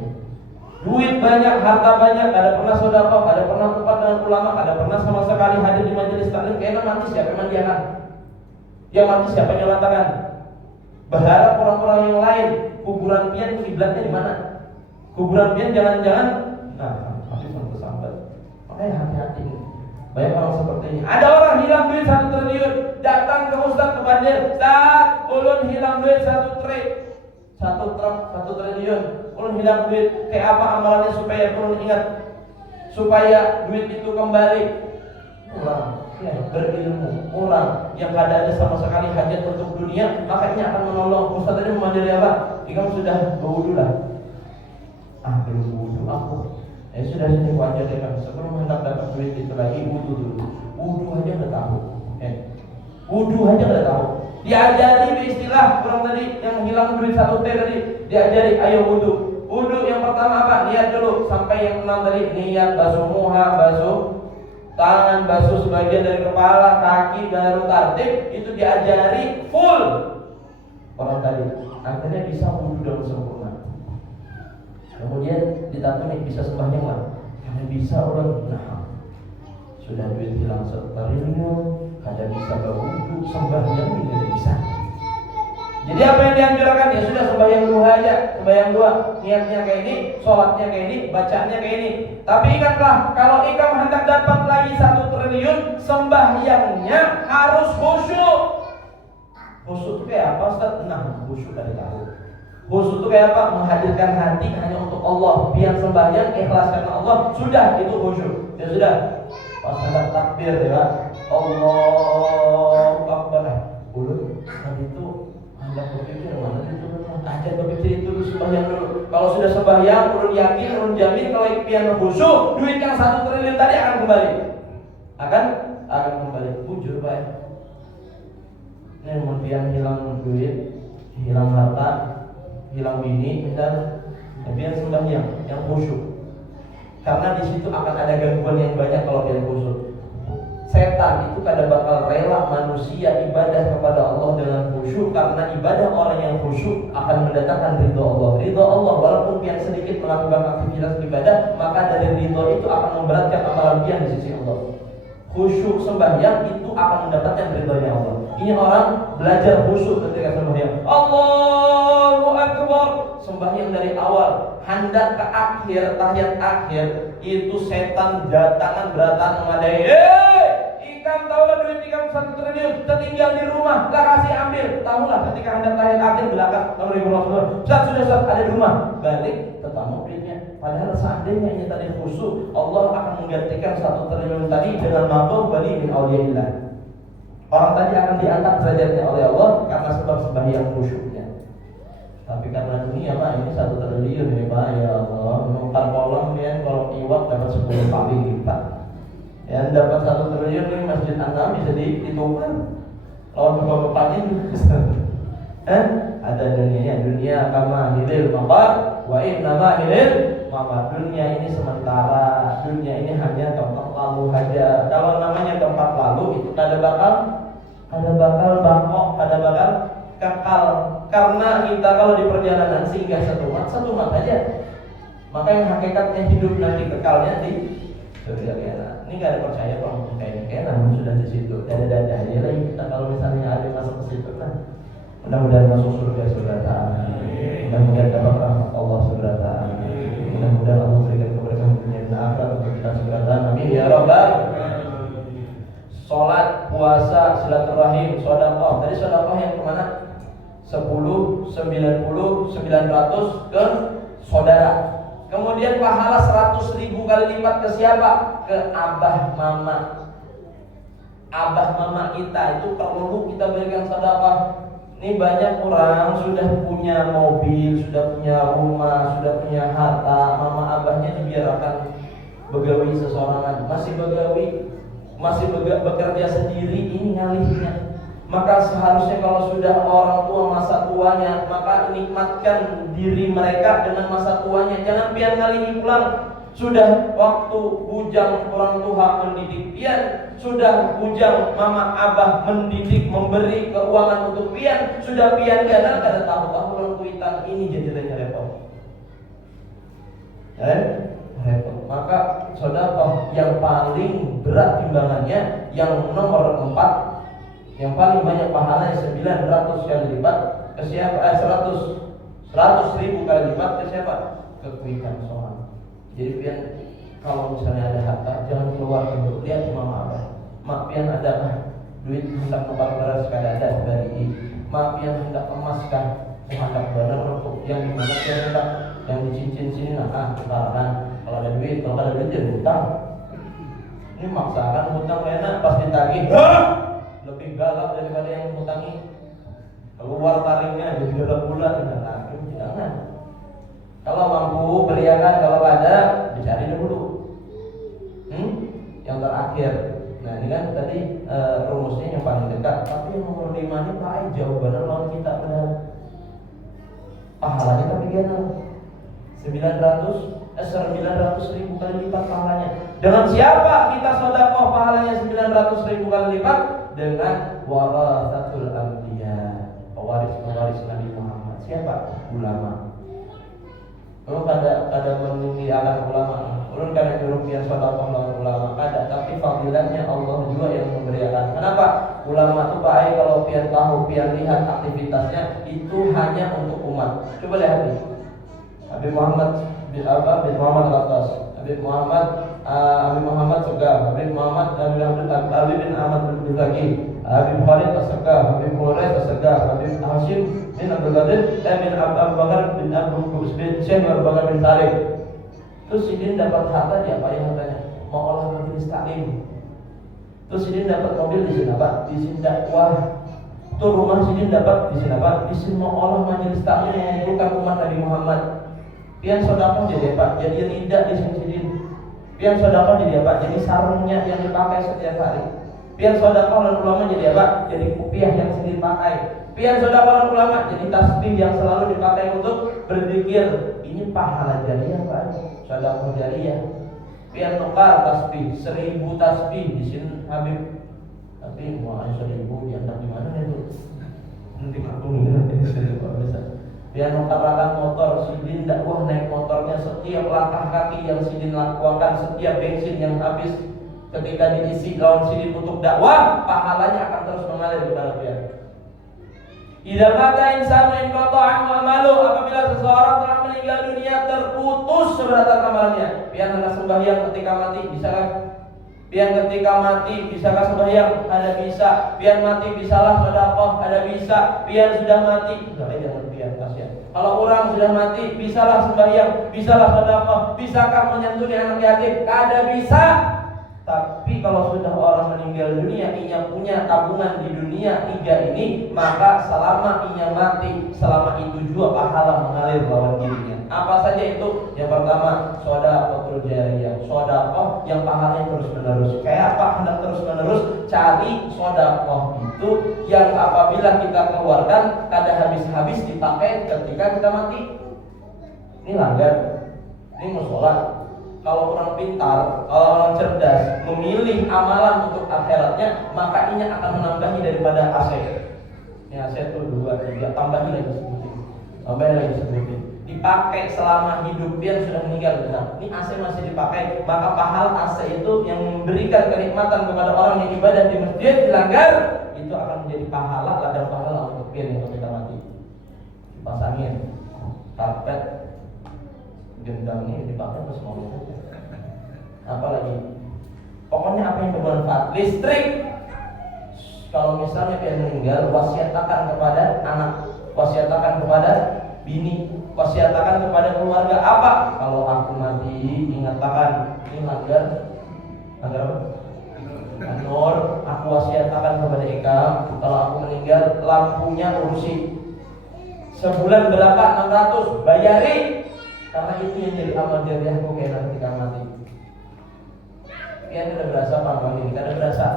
Duit banyak, harta banyak, ada pernah sedekah, ada pernah tempat dengan ulama, ada pernah sama sekali hadir di majelis taklim, kena mati siapa yang mandiakan? Yang mati siapa yang nyelatakan? Berharap orang-orang yang lain, kuburan pian kiblatnya di mana? Kuburan pian jangan-jangan, tapi sampai sambat. Makanya hati-hati. Banyak orang seperti ini. Ada orang hilang duit 1 triliun, datang ke Ustaz ke Bandir, Ustaz, ulun hilang duit 1 triliun. Ulun hilang duit, kayak apa amalannya supaya ulun ingat, supaya duit itu kembali? Orang berilmu, orang yang ada sama sekali hajat untuk dunia, makanya akan menolong. Ustaz tadi memandiri apa? Jika sudah berwudu lah. Belum wudu aku. Sudah sini wajar ya kan. Sebelum hendak dapat duit itu lagi wudu dulu. Wudu aja udah tahu. Wudu aja udah tahu. Diajari istilah orang tadi yang hilang duit 1 T tadi. Diajari ayo wudu. Wudu yang pertama apa? Niat dulu. Sampai yang 6 tadi niat basuh muha, basuh tangan, basuh sebagian dari kepala, kaki, baru tartib. Itu diajari full orang tadi. Akhirnya bisa wudu dengan sempurna. Kemudian ditakuni bisa sembahyang nggak? Karena bisa orang. Sudah duit hilang 1 triliun, kada bisa berwudu, sembahyang tidak bisa. Jadi apa yang dianjurkan? Ya sudah sembahyang duha aja, sembahyang duha, niatnya kayak ini, sholatnya kayak ini, bacaannya kayak ini. Tapi ingatlah, kalau ikam hendak dapat lagi 1 triliun, sembahyangnya harus khusyuk. Khusyuk itu kayak apa Ustaz? Khusyuk dari tahu. Khusyuk itu kayak apa? Menghadirkan hati hanya untuk Allah. Biar sembahyang ikhlas karena Allah. Sudah, itu khusyuk. Ya sudah. Pas hendak takbir ya, Allahu Akbar. Ulun tadi itu hendak berpikir mana itu? Aja berpikir itu dulu, sembahyang dulu. Kalau sudah sembahyang, ulun yakin, ulun jamin kalau pian khusyuk, duit yang 1 triliun tadi akan kembali. Akan kembali. Bujur Pak. Ini kemudian hilang duit, hilang harta, hilang bini, misal, biar sembahyang yang khusyuk. Karena di situ akan ada gangguan yang banyak kalau dia khusyuk. Setan itu kadang bakal rela manusia ibadah kepada Allah dengan khusyuk, karena ibadah orang yang khusyuk akan mendatangkan ridho Allah. Ridho Allah walaupun dia sedikit melakukan aktivitas ibadah, maka dari ridho itu akan memberatkan amalan dia di sisi Allah. Khusyuk sembahyang itu akan mendapatkan ridhonya Allah. Ini orang belajar khusyuk ketika sembahyang. Allahu Akbar. Sembahyang dari awal hendak ke akhir, tahiyat akhir, itu setan datangan beratan mengadai. Ikam tahulah duit ikam 1 triliun tertinggal di rumah, lah kasih ambil. Tahulah ketika hendak tahiyat akhir belakang, Ustaz sudah ada di rumah, balik ketemu duitnya. Padahal seandainya ini tadi khusyuk, Allah akan menggantikan 1 triliun tadi dengan maqam wali min auliyaillah. Orang tadi akan diangkat derajatnya oleh Allah karena sebab sembahyang khusyuknya. Tapi karena dunia Pak, ini 1 triliun ya Pak, ya Allah. Nukar kolam ya, kalau iwak dapat 10 kali lipat. Yang dapat 1 triliun ini Masjid Anam bisa dihitung. Lawan bapak-bapaknya juga. Ada dunia kama hilil maqar wa innama hilil maqar. Dunia ini sementara, dunia ini hanya tempat lalu saja. Kalau namanya tempat lalu itu kada bakal bangkok, kada bakal kekal. Karena kita kalau di perjalanan singgah satu mat aja. Maka yang hakikatnya hidup nanti kekalnya di surga kena. Ini gak ada percaya kalau kayak kena sudah di situ. Dada aja lagi kita kalau misalnya ada masuk ke situ kan. Mudah-mudahan masuk surga saudara. Mudah-mudahan dapat rahmat Allah saudara. Mudah-mudahan Allah berikan keberkahan dunia dan akhirat untuk kita saudara. Amin ya rabbal. Salat, puasa, silaturahim, sedekah. Tadi sedekah yang kemana? 10, 90, 900 ke saudara. Kemudian pahala 100.000 kali lipat ke siapa? Ke abah mama. Abah mama kita itu perlu kita berikan sedekah. Ini banyak orang sudah punya mobil, sudah punya rumah, sudah punya harta, mama abahnya dibiarkan begawi sesorangan, masih bekerja sendiri, ini ngalihnya. Maka seharusnya kalau sudah orang tua masa tuanya, maka nikmatkan diri mereka dengan masa tuanya. Jangan biar ngalihi pulang. sudah waktu bujang orang tua mendidik pian, sudah bujang mama abah mendidik memberi keuangan untuk pian, sudah pian gadang kada tahu-tahu orang kuitan ini jadi repot. Repot. Maka sedekah yang paling berat timbangannya yang nomor 4, yang paling banyak pahalanya 900 kali lipat ke siapa? 100 ribu kali lipat ke siapa? Ke kuitan soal. Jadi pian kalau misalnya ada harta jangan keluar dulu, lihat mama abah. Mak pian ada kah duit hendak tukar beras kada ada dari mak pian hendak emas kah? Hendak benar untuk yang dimana pian hendak yang di cincin sini tukarkan. Kalau ada duit, kalau ada duit jadi hutang. Ini maksakan hutang enak pas ditagih lebih galak daripada yang hutangi. Keluar taringnya jadi berapa bulan jangan. Kalau mampu beriakan, kalau ada dicari dulu. Yang terakhir. Nah ini kan tadi rumusnya yang paling dekat. Tapi yang nomor 5 ini paling jawabannya lawan kita padahal. Pahalanya tapi gimana? 900 ribu kali lipat pahalanya. Dengan siapa kita sedekah pahalanya 900 ribu kali lipat? Dengan warasatul anbiya, pewaris Nabi Muhammad. Siapa? Ulama. Kalau kada meninggikan ulama, ulun kada kerugian sedekah lawan ulama kada, tapi fadilahnya Allah juga yang memberikan. Kenapa? Ulama itu baik kalau pian tahu, pian lihat aktivitasnya itu hanya untuk umat. Coba lihat nih. Habib Muhammad bin Al-Atas, Habib Muhammad Segaf, Habib bin Ahmad bin Zaki, Habib Khalid As-Segaf, Habib Hurairah As-Segaf, Habib Hashim bin Abdul Qadir, bin Abu Bakar bin Syekh Abu Bakar bin Tarik. Terus Sidin dapat harta diapain hartanya? Mau olah majelis taklim. Terus Sidin dapat mobil di sini apa? Di sini dakwah. Tuh rumah Sidin dapat di sini apa? Di sini mau olah majelis taklim mengumpulkan umat Nabi Muhammad. Pian sedekah jadi apa? Jadi lidah di sini. Pian sedekah jadi apa? Jadi sarungnya yang dipakai setiap hari. Pian sedekah dan ulama jadi apa? Jadi kopiah yang sendiri pakai. Pian sedekah dan ulama jadi tasbih yang selalu dipakai untuk berzikir. Ini pahala jariah Pak. Sedekah jariah. Pian tukar tasbih 1000 tasbih di sini Habib. Tapi mau 1000 diantar di mana itu? Nanti aku nanti saya bisa. Dia nukarakan motor, Sidin dakwah naik motornya, setiap langkah kaki yang Sidin lakukan, setiap bensin yang habis ketika diisi lawan Sidin untuk dakwah, pahalanya akan terus mengalir kepada dia. Idza mata insanu inqata'a anhu amalu, apabila seseorang telah meninggal dunia terputus seberatan amalannya. Pian hendak sembahyang ketika mati, bisakah? Pian ketika mati, bisakah sembahyang? Ada bisa. Pian mati, bisalah sedekah? Ada bisa. Pian sudah mati, jangan pian kasihan. Kalau orang sudah mati, bisalah sembahyang, bisalah sedekah, bisakah menyantuni anak yatim? Kada bisa. Tapi kalau sudah orang meninggal dunia, ia punya tabungan di dunia 3 ini, maka selama ia mati, selama itu juga pahala mengalir lawan dirinya. Apa saja itu? Yang pertama, sedekah jariyah, sedekah yang pahalanya terus menerus. Kayak apa hendak terus menerus? Cari sedekah itu yang apabila kita keluarkan kada habis-habis dipakai ketika kita mati. Ini langgar, ini musola. Kalau orang pintar, kalau orang cerdas memilih amalan untuk akhiratnya, maka ini akan menambahi daripada aset. Ini aset itu 2, 3, tambahi lagi sebutin. Dipakai selama hidup dia sudah meninggal. Nah, ini aset masih dipakai, maka pahala aset itu yang memberikan kenikmatan kepada orang yang ibadah di masjid dilanggar, itu akan menjadi pahala, ladang pahala untuk dia yang ketika mati. Dipasangin karpet, gendang ini dipakai terus mau itu. Apalagi pokoknya apa yang bermanfaat. Listrik, kalau misalnya dia meninggal, wasiatakan kepada anak, wasiatakan kepada bini, wasiatakan kepada keluarga. Apa? Kalau aku mati, ingatkan ini langgar apa? Nur, aku wasiatakan kepada Eka, kalau aku meninggal lampunya urusi. Sebulan berapa? 600, bayari. Karena itu yang jadi amal jariahku ketika mati. Pian tidak berasa apa ini, tidak berasa.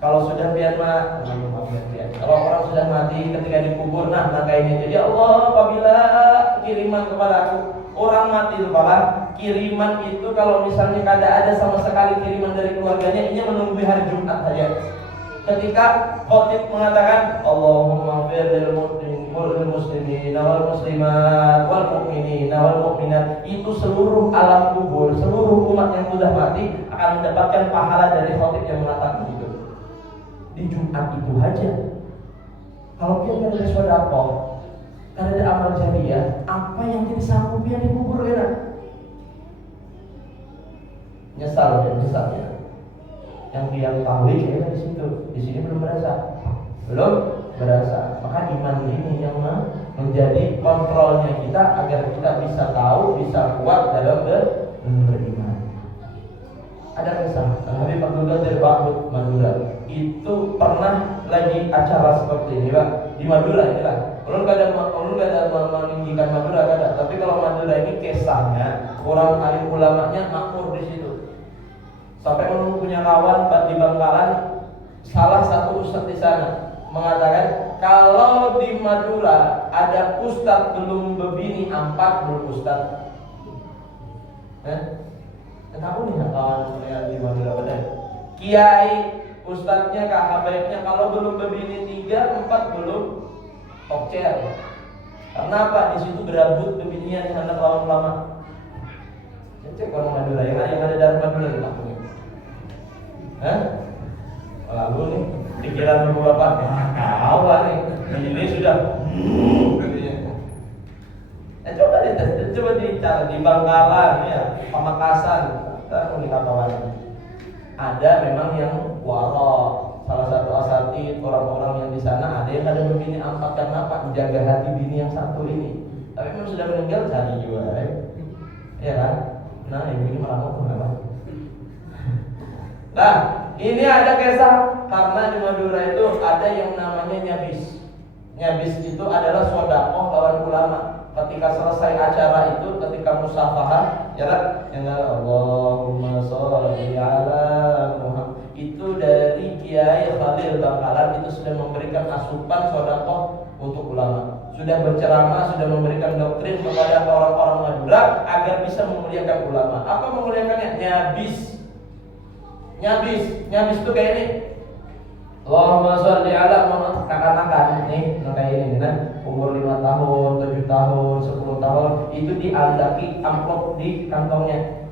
Kalau sudah pian kalau orang sudah mati ketika dikubur, nah makanya jadi Allah apabila kiriman kepada aku Orang mati itu Pak, kiriman itu kalau misalnya kada ada sama sekali kiriman dari keluarganya, ini menunggu hari Jumat saja. Ketika khotib mengatakan Allahumma fir lil muslimin wal muslimat wal mu'minin wal mu'minat, itu seluruh alam kubur, seluruh umat yang sudah mati akan mendapatkan pahala dari khotib yang mengatakan itu. Di Jumat itu aja. Kalau dia ada sedekah, kalau ada amal jariah, apa yang jadi sanggup dia dikubur kan? Nyesal dan nyesal. Yang dia tahu kayaknya di situ, di sini belum berasa. Maka iman ini yang menjadi kontrolnya kita agar kita bisa tahu, bisa kuat dalam beriman. Ada kisah Habib Abdullah dari Bakut Madura, itu pernah lagi acara seperti ini Pak, di Madura ini lah. Ulun gak ada meninggikan Madura kada, tapi kalau Madura ini kisahnya orang alim ulamanya makmur di situ. Sampai ulun punya kawan di Bangkalan, salah satu ustadz di sana mengatakan kalau di Madura ada ustadz belum berbini 4 belum ustadz. Kenapa nih kawan yang di Madura pada kiai ustadznya kak habaibnya kalau belum berbini 3, 4 belum okcer. Karena apa? Di situ berabut kebinian yang anak lawan ulama. Cek orang Madura yang ada dari Madura di kampung. Lalu nih pikiran ibu bapak kawan nih ini sudah coba dicari di Bangkalan ya, Pamekasan, kawan ada memang yang waro, salah satu asatid orang-orang yang di sana ada yang ada berbini 4 karena apa? Menjaga hati bini yang satu ini. Tapi memang sudah meninggal cari juga, ya kan? Nah ibu ini meramu kenapa? Nah, ini ada kisah karena di Madura itu ada yang namanya nyabis. Nyabis itu adalah sedekah lawan ulama. Ketika selesai acara itu, ketika musafahah, ya kan? Allahumma sholli ala Muhammad. Itu dari Kiai Khalil Bangkalan itu sudah memberikan asupan sedekah untuk ulama. Sudah berceramah, sudah memberikan doktrin kepada orang-orang Madura agar bisa memuliakan ulama. Apa memuliakannya? Nyabis. Nyabis itu kayak ini. Allahumma sholli ala Muhammad. Kakak-kakak nih, kayak ini kan. Umur 5 tahun, 7 tahun, 10 tahun itu diandaki amplop di kantongnya.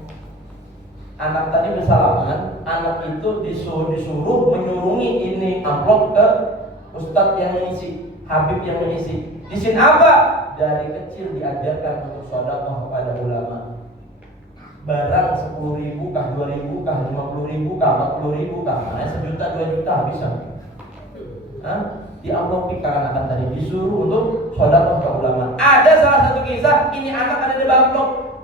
Anak tadi bersalaman, anak itu disuruh menyurungi ini amplop ke ustadz yang mengisi, habib yang mengisi. Di sini apa? Dari kecil diajarkan untuk sedekah kepada ulama. Barang 10.000 kah, 2.000 kah, 50.000 kah, 40.000 kah, mana 1 juta, 2 juta bisa. Di amplopi karena akan tadi disuruh untuk sedekah ke ulama. Ada salah satu kisah, ini anak ada di amplop,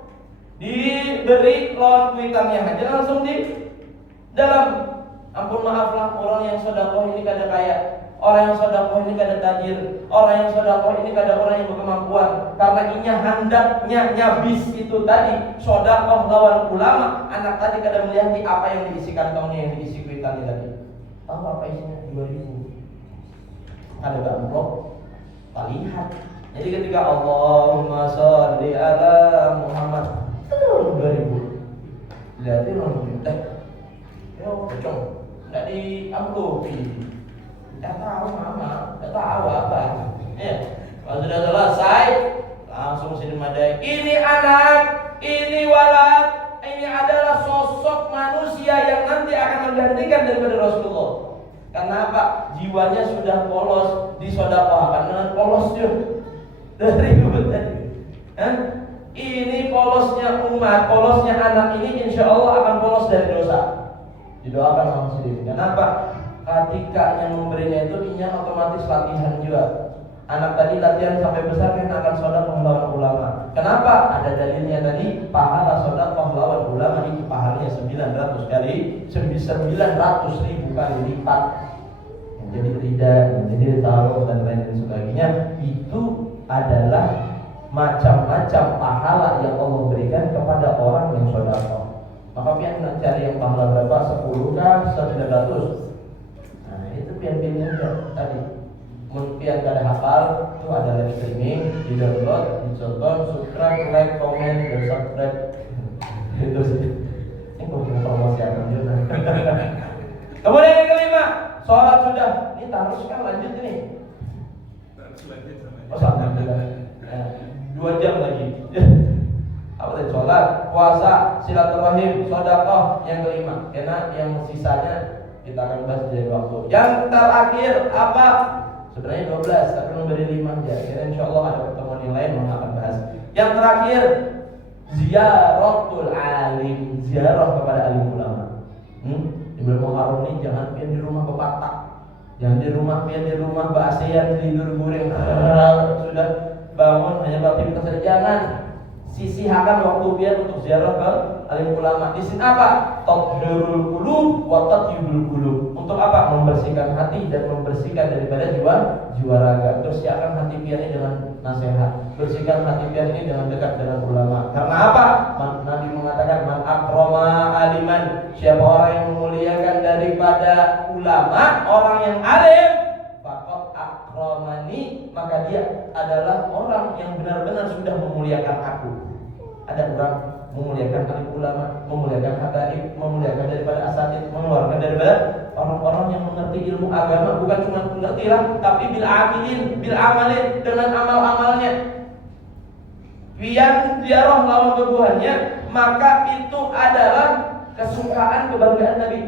diberi lawan kuitannya aja langsung di dalam. Ampun maaflah, orang yang sedekah ini kada kaya, orang yang sedekah ini kada tajir, orang yang sedekah ini kada orang yang berkemampuan. Karena inya hendaknya nyabis itu tadi sedekah lawan ulama, anak tadi kada melihat apa yang diisi kantongnya, yang diisi kuitannya tadi. Tahu apa isinya? 2.000. Ada amplop, tak lihat. Jadi ketika Allahumma sholli ala Muhammad 2.000, lihatin langsung pocong, tidak di amplopi. Tidak tahu mama, tidak tahu apa. Kalau sudah selesai, langsung sini madai. Ini anak, ini walad, ini adalah sosok manusia yang nanti akan menggantikan daripada Rasulullah. Kenapa? Jiwanya sudah polos, disedekahkan dengan polos dia dari tadi. Ini polosnya umat, polosnya anak ini insya Allah akan polos dari dosa. Didoakan sama sendiri. Kenapa? Ketika yang memberinya itu inya otomatis latihan juga. Anak tadi latihan sampai besar kan akan sedekah lawan ulama. Kenapa? Ada dalilnya tadi, pahala sedekah lawan ulama itu pahalanya 900 kali, 900.000 kali lipat. Jadi tidak, jadi taruh dan lain sebagainya. Itu adalah macam-macam pahala yang Allah berikan kepada orang yang sedekah. Maka pian nak cari yang pahala berapa? 10 kah? 900. Nah itu pian-pian tadi. Mungkin kada hafal itu ada live streaming, di download, ditonton, subscribe, like, komen, dan subscribe. Itu sih. Ini mungkin promosi akan juga. Kemudian yang kelima, sholat sudah. Ini taruh kan lanjut ini. Oh sama juga. 2 jam lagi. Apa tadi? Sholat, puasa, silaturahim, sedekah. Yang kelima. Karena yang sisanya kita akan bahas dari waktu. Yang terakhir apa? Sebenarnya 12, tapi memberi 5 aja. Kira insyaallah ada pertemuan yang lain yang akan bahas. Yang terakhir, ziaratul alim, ziarah kepada alim ulama. Di bulan Muharram ini jangan pian di rumah bepatak, jangan di rumah pian di rumah ba'asian tidur guring sudah bangun hanya beraktivitas saja. Jangan sisihkan waktu pian untuk ziarah ke alim ulama. Di sini apa? Tathhirul qulub wa tatyibul qulub. Untuk apa? Membersihkan hati dan membersihkan daripada jiwa raga. Bersihkan hati pian ini dengan nasihat. Bersihkan hati pian ini dengan dekat dengan ulama. Karena apa? Nabi mengatakan man akrama aliman. Siapa orang yang memuliakan daripada ulama, orang yang alim, faqad akramani, maka dia adalah orang yang benar-benar sudah memuliakan aku. Ada orang memuliakan alim ulama, memuliakan habaib, memuliakan daripada asatid, mengeluarkan daripada orang-orang yang mengerti ilmu agama, bukan cuma mengerti lah, tapi bil amalin dengan amal-amalnya. Yang ziarah lawan kebuhannya, maka itu adalah kesukaan kebanggaan Nabi.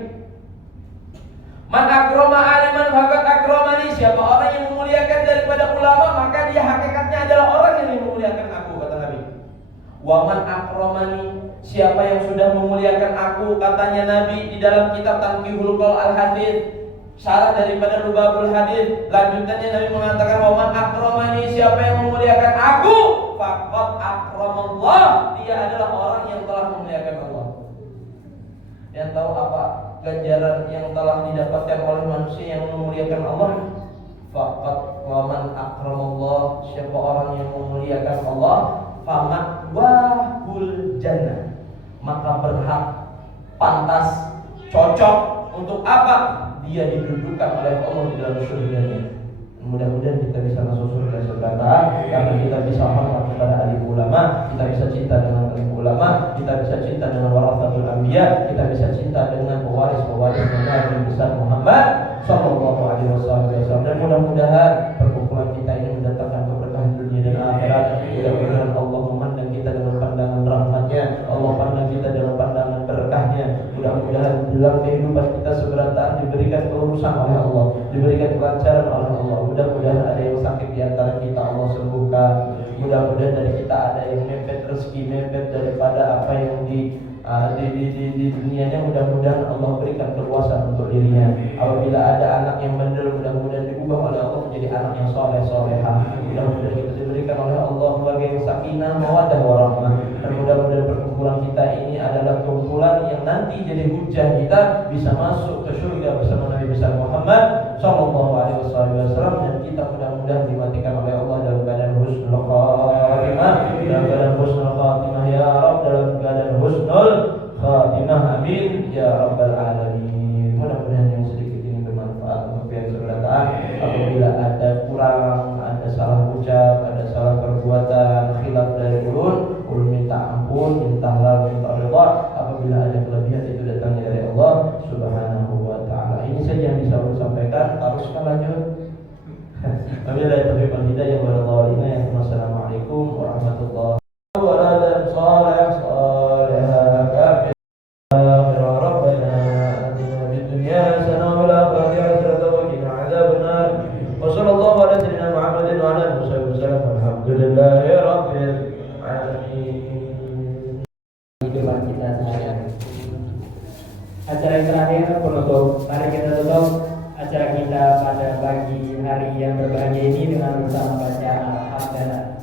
Man akrama aliman faqad akramani. Siapa orang yang memuliakan daripada ulama, maka dia hakikatnya adalah orang yang memuliakan aku, kata Nabi. Wa man akramani, siapa yang sudah memuliakan aku, katanya Nabi di dalam kitab Tanqihul Qaul Al-Hadits, syarah daripada Lubabul Hadits. Lanjutannya Nabi mengatakan wa man akramani, siapa yang memuliakan aku, faqad akramallah, dia adalah orang yang telah memuliakan Allah. Yang tahu apa ganjaran yang telah didapatkan oleh manusia yang memuliakan Allah? Faqad wa man akramallah, siapa orang yang memuliakan Allah, fama'wahul jannah, maka berhak, pantas, cocok untuk apa? Dia didudukkan oleh Allah di dalam surganya. Mudah-mudahan kita bisa masuk surga sebentar, karena kita bisa hormat kepada alim ulama, kita bisa cinta dengan alim ulama, kita bisa cinta dengan warasatul anbiya, kita bisa cinta dengan pewaris-pewaris Nabi besar Muhammad sallallahu alaihi wasallam. Dan mudah-mudahan perkumpulan kita ini mendatangkan keberkahan dunia dan akhirat. Mudah-mudahan Allah memandang kita dengan pandangan rahmatnya, Allah pandang kita dengan pandangan berkahnya. Mudah-mudahan dalam kehidupan kita sebentar diberikan kelurusan oleh Allah, diberikan kelancaran oleh Allah. Mudah-mudahan ada yang sakit di antara kita, Allah sembuhkan. Mudah-mudahan dari kita ada yang mepet rezeki, mepet daripada apa yang di dunianya, mudah-mudahan Allah berikan keluasan untuk dirinya. Apabila ada anak yang bandel, mudah-mudahan diubah oleh Allah menjadi anak yang soleh-solehah. Mudah-mudahan kita diberikan oleh Allah sebagai sakinah, mawaddah, warahmah. Dan mudah-mudahan perkumpulan kita ini adalah kumpulan yang nanti jadi hujah kita bisa masuk ke surga bersama Nabi besar Muhammad sallallahu alaihi wasallam. Dan kita mudah-mudahan dimatikan oleh Allah dalam keadaan husnul khatimah, dalam keadaan husnul khatimah ya Rabb, dalam keadaan husnul khatimah, amin ya rabbal alamin. Mudah-mudahan yang sedikit ini bermanfaat untuk yang sebelah. Apabila ada kurang, ada salah ucap, ada salah perbuatan, khilaf dari ulun minta ampun, minta halal, minta ridha. Apabila ada kelebihan, itu datangnya dari Allah subhanahu wa ta'ala. Ini saja yang bisa saya sampaikan. Teruskan lanjut. Wabillahi taufiq wal hidayah. Wassalamualaikum warahmatullahi wabarakatuh. Acara yang terakhir penutup. Mari kita tutup acara kita pada pagi hari yang berbahagia ini dengan bersama baca Alhamdulillah.